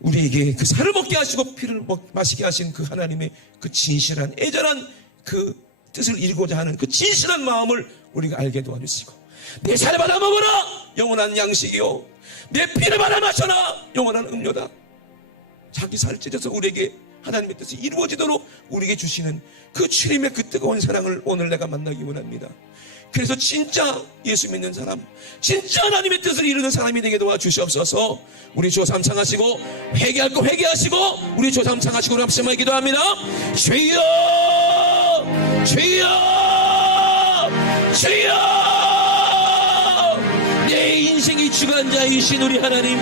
우리에게 그 살을 먹게 하시고 피를 마시게 하신 그 하나님의 그 진실한 애절한 그 뜻을 이루고자 하는 그 진실한 마음을 우리가 알게 도와주시고, 내 살을 받아 먹어라 영원한 양식이요, 내 피를 받아 마셔라 영원한 음료다. 자기 살을 찢어서 우리에게 하나님의 뜻이 이루어지도록 우리에게 주시는 그 주님의 그 뜨거운 사랑을 오늘 내가 만나기 원합니다. 그래서 진짜 예수 믿는 사람, 진짜 하나님의 뜻을 이루는 사람이 되게 도와주시옵소서. 우리 주 삼창하시고 회개할 거 회개하시고 우리 주 삼창하시고 우리 합심하여 기도합니다. 주여 주여 주여, 내 인생이 주관자이신 우리 하나님,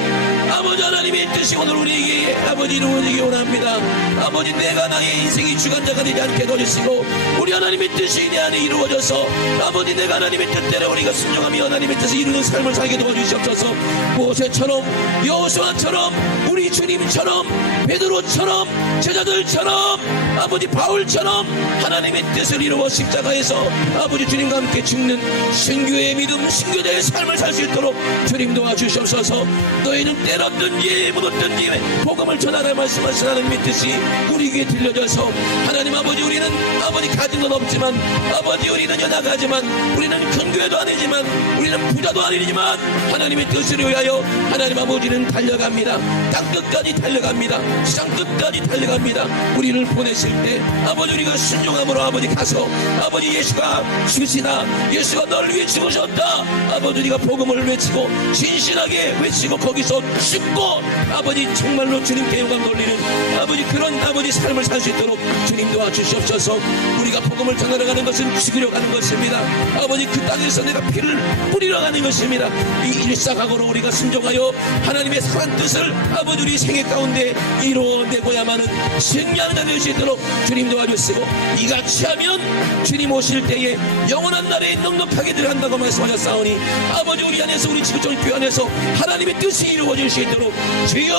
아버지 하나님의 뜻이 오늘 우리에게 아버지 이루어지기 원합니다. 아버지, 내가 나의 인생이 주관자가 되지 않게 도와주시고 우리 하나님의 뜻이 내 안에 이루어져서 아버지 내가 하나님의 뜻대로 우리가 순종하며 하나님의 뜻을 이루는 삶을 살게 도와주시옵소서. 모세처럼 여호수아처럼 우리 주님처럼 베드로처럼 제자들처럼 아버지 바울처럼 하나님의 뜻을 이루어 십자가에서 아버지 주님과 함께 죽는 신교의 믿음, 신교자의 삶을 살 수 있도록 주님 도와주시옵소서. 너희는 때렸든지 묻었든지 복음을 전하라 말씀하신 하나님의 뜻이 우리 귀에 들려져서 하나님 아버지, 우리는 아버지 가진 건 없지만 아버지 우리는 연약하지만 우리는 큰 교회도 아니지만 우리는 부자도 아니지만 하나님의 뜻을 위하여 하나님 아버지는 달려갑니다. 땅 끝까지 달려갑니다. 세상 끝까지 달려갑니다. 우리를 보내실 때 아버지 우리가 순종함으로 아버지 가서 아버지 예수가 주시나 예수가 널 위해 죽으셨다 아버지 우리가 복음을 외치고 진실하게 외치고 거기서 죽고 아버지 정말로 주님께 영광 돌리는 아버지 그런 아버지 삶을 살 수 있도록 주님 도와주시옵소서. 우리가 복음을 전하러 가는 것은 죽이려 가는 것입니다. 아버지 그 땅에서 내가 피를 뿌리러 가는 것입니다. 이 일사각오로 우리가 순종하여 하나님의 선한 뜻을 아버지 우리 생애 가운데 이루어내고야만은 승리하는 자 될 수 있도록 주님 도와주시고, 이같이 하면 주님 오실 때에 영원한 나라에 넉넉하게 들어간다고 말씀하셨사오니 아버지 우리 안에서 우리 지구촌 교회 안에서 하나님의 뜻이 이루어질 수 있도록 주여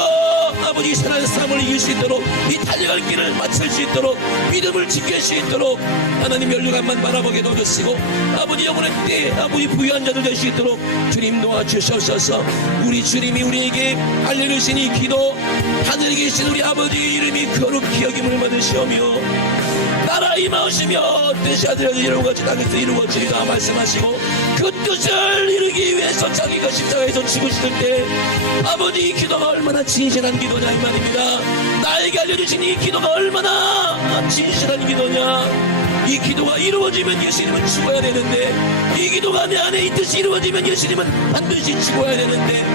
아버지 선한 싸움을 이길 수 있도록 이 달려갈 길을 마칠 수 있도록 믿음을 지킬 수 있도록 하나님 멸류관만 바라보게 도와주시고 아버지 영원의 때에 아버지 부유한 자들 될 수 있도록 주님 도와주시옵소서. 우리 주님이 우리에게 알려주신 이 기도 하늘에 계신 우리 아버지의 이름이 거룩히 여김을 받으시오며 나라 임하시며 뜻이 하늘에서 이루어지 땅에서 이루어지리라 말씀하시고, 그 뜻을 이루기 위해서 자기가 십자가에서 죽으실 때 아버지 이 기도가 얼마나 진실한 기도냐 이 말입니다. 나에게 알려주신 이 기도가 얼마나 진실한 기도냐. 이 기도가 이루어지면 예수님은 죽어야 되는데, 이 기도가 내 안에 이 뜻이 이루어지면 예수님은 반드시 죽어야 되는데,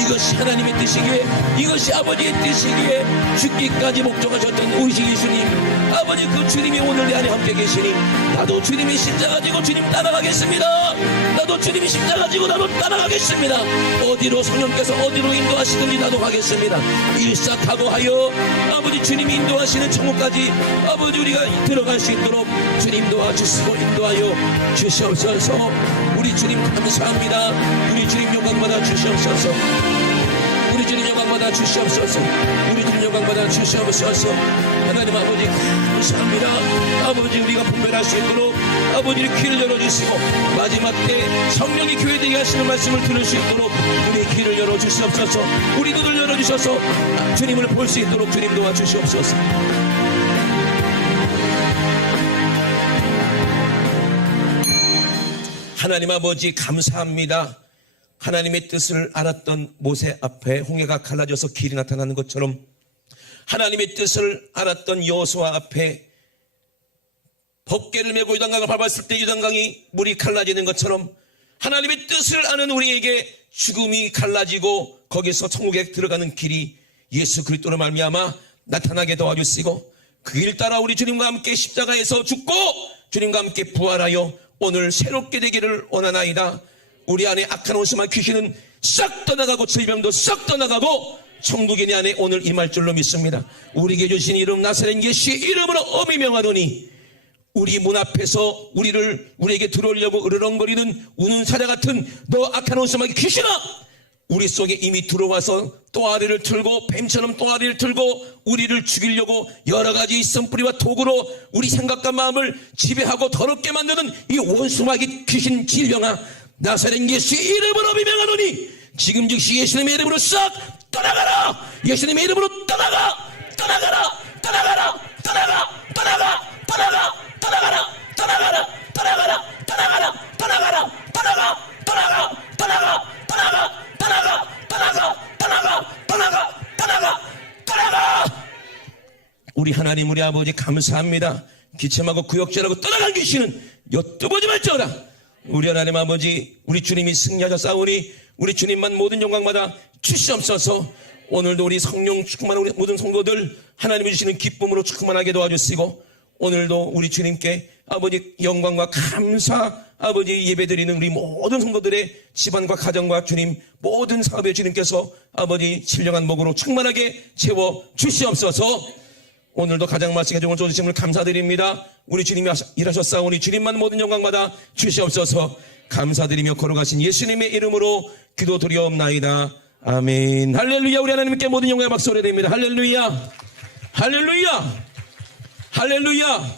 이것이 하나님의 뜻이기에 이것이 아버지의 뜻이기에 죽기까지 목적하셨던 우리 예수님 아버지, 그 주님이 오늘 내 안에 함께 계시니 나도 주님이 십자가 지고 주님 따라가겠습니다. 나도 주님이 십자가 지고 나도 따라가겠습니다. 어디로 성령께서 어디로 인도하시든지 나도 가겠습니다. 일사각오하여 아버지 주님이 인도하시는 천국까지 아버지 우리가 들어갈 수 있도록 주님 도와주시고 인도하여 주시옵소서. 우리 주님 감사합니다. 우리 주님 영광받아 주시옵소서. 우리 주님 영광받아 주시옵소서. 우리 주님 영광받아 주시옵소서. 하나님 아버지 감사합니다. 아버지 우리가 분별할 수 있도록 아버지의 귀를 열어주시고 마지막 때 성령이 교회되게 하시는 말씀을 들을 수 있도록 우리 귀를 열어주시옵소서. 우리 눈을 열어주셔서 주님을 볼 수 있도록 주님 도와주시옵소서. 하나님 아버지 감사합니다. 하나님의 뜻을 알았던 모세 앞에 홍해가 갈라져서 길이 나타나는 것처럼 하나님의 뜻을 알았던 여호수아 앞에 법궤를 메고 요단강을 밟았을 때 요단강이 물이 갈라지는 것처럼 하나님의 뜻을 아는 우리에게 죽음이 갈라지고 거기서 천국에 들어가는 길이 예수 그리스도로 말미암아 나타나게 도와주시고 그 길 따라 우리 주님과 함께 십자가에서 죽고 주님과 함께 부활하여 오늘 새롭게 되기를 원하나이다. 우리 안에 악한 원수마 귀신은 싹 떠나가고 질병도 싹 떠나가고 천국이 내 안에 오늘 임할 줄로 믿습니다. 우리에게 주신 이름 나사렛 예수의 이름으로 엄히 명하노니 우리 문 앞에서 우리에게 들어오려고 으르렁거리는 우는 사자 같은 너 악한 원수마 귀신아, 우리 속에 이미 들어와서 또아리를 틀고 뱀처럼 또아리를 틀고 우리를 죽이려고 여러 가지 쓴뿌리와 도구로 우리 생각과 마음을 지배하고 더럽게 만드는 이 원수마귀 귀신 질병아, 나사렛 예수의 이름으로 명하노니 지금 즉시 예수님의 이름으로 싹 떠나가라. 예수님의 이름으로 떠나가. 떠나가라. 떠나가라. 떠나가. 떠나가. 떠나가. 떠나가라. 떠나가라. 떠나가라. 떠나가라. 떠나가라. 떠나가. 떠나가. 떠나가. 떠나가. 떠나가. 떠나가. 떠나가. 떠나가. 떠나가. 떠나가. 우리 하나님 우리 아버지 감사합니다. 기침하고 구역질하고 떠나간 귀신은 엿도보지 말지어다. 우리 하나님 아버지 우리 주님이 승리하셨사오니 우리 주님만 모든 영광마다 주시옵소서. 오늘도 우리 성령 충만한 우리 모든 성도들 하나님이 주시는 기쁨으로 충만하게 도와주시고 오늘도 우리 주님께 아버지 영광과 감사 아버지 예배드리는 우리 모든 성도들의 집안과 가정과 주님 모든 사업에 주님께서 아버지 신령한 복으로 충만하게 채워 주시옵소서. 오늘도 가장 말씀해 주심을 감사드립니다. 우리 주님이 일하셨사오니 주님만 모든 영광받아 주시옵소서. 감사드리며 걸어가신 예수님의 이름으로 기도드리옵나이다. 아멘. 할렐루야. 우리 하나님께 모든 영광의 박수 올려드립니다. 할렐루야. 할렐루야. 할렐루야.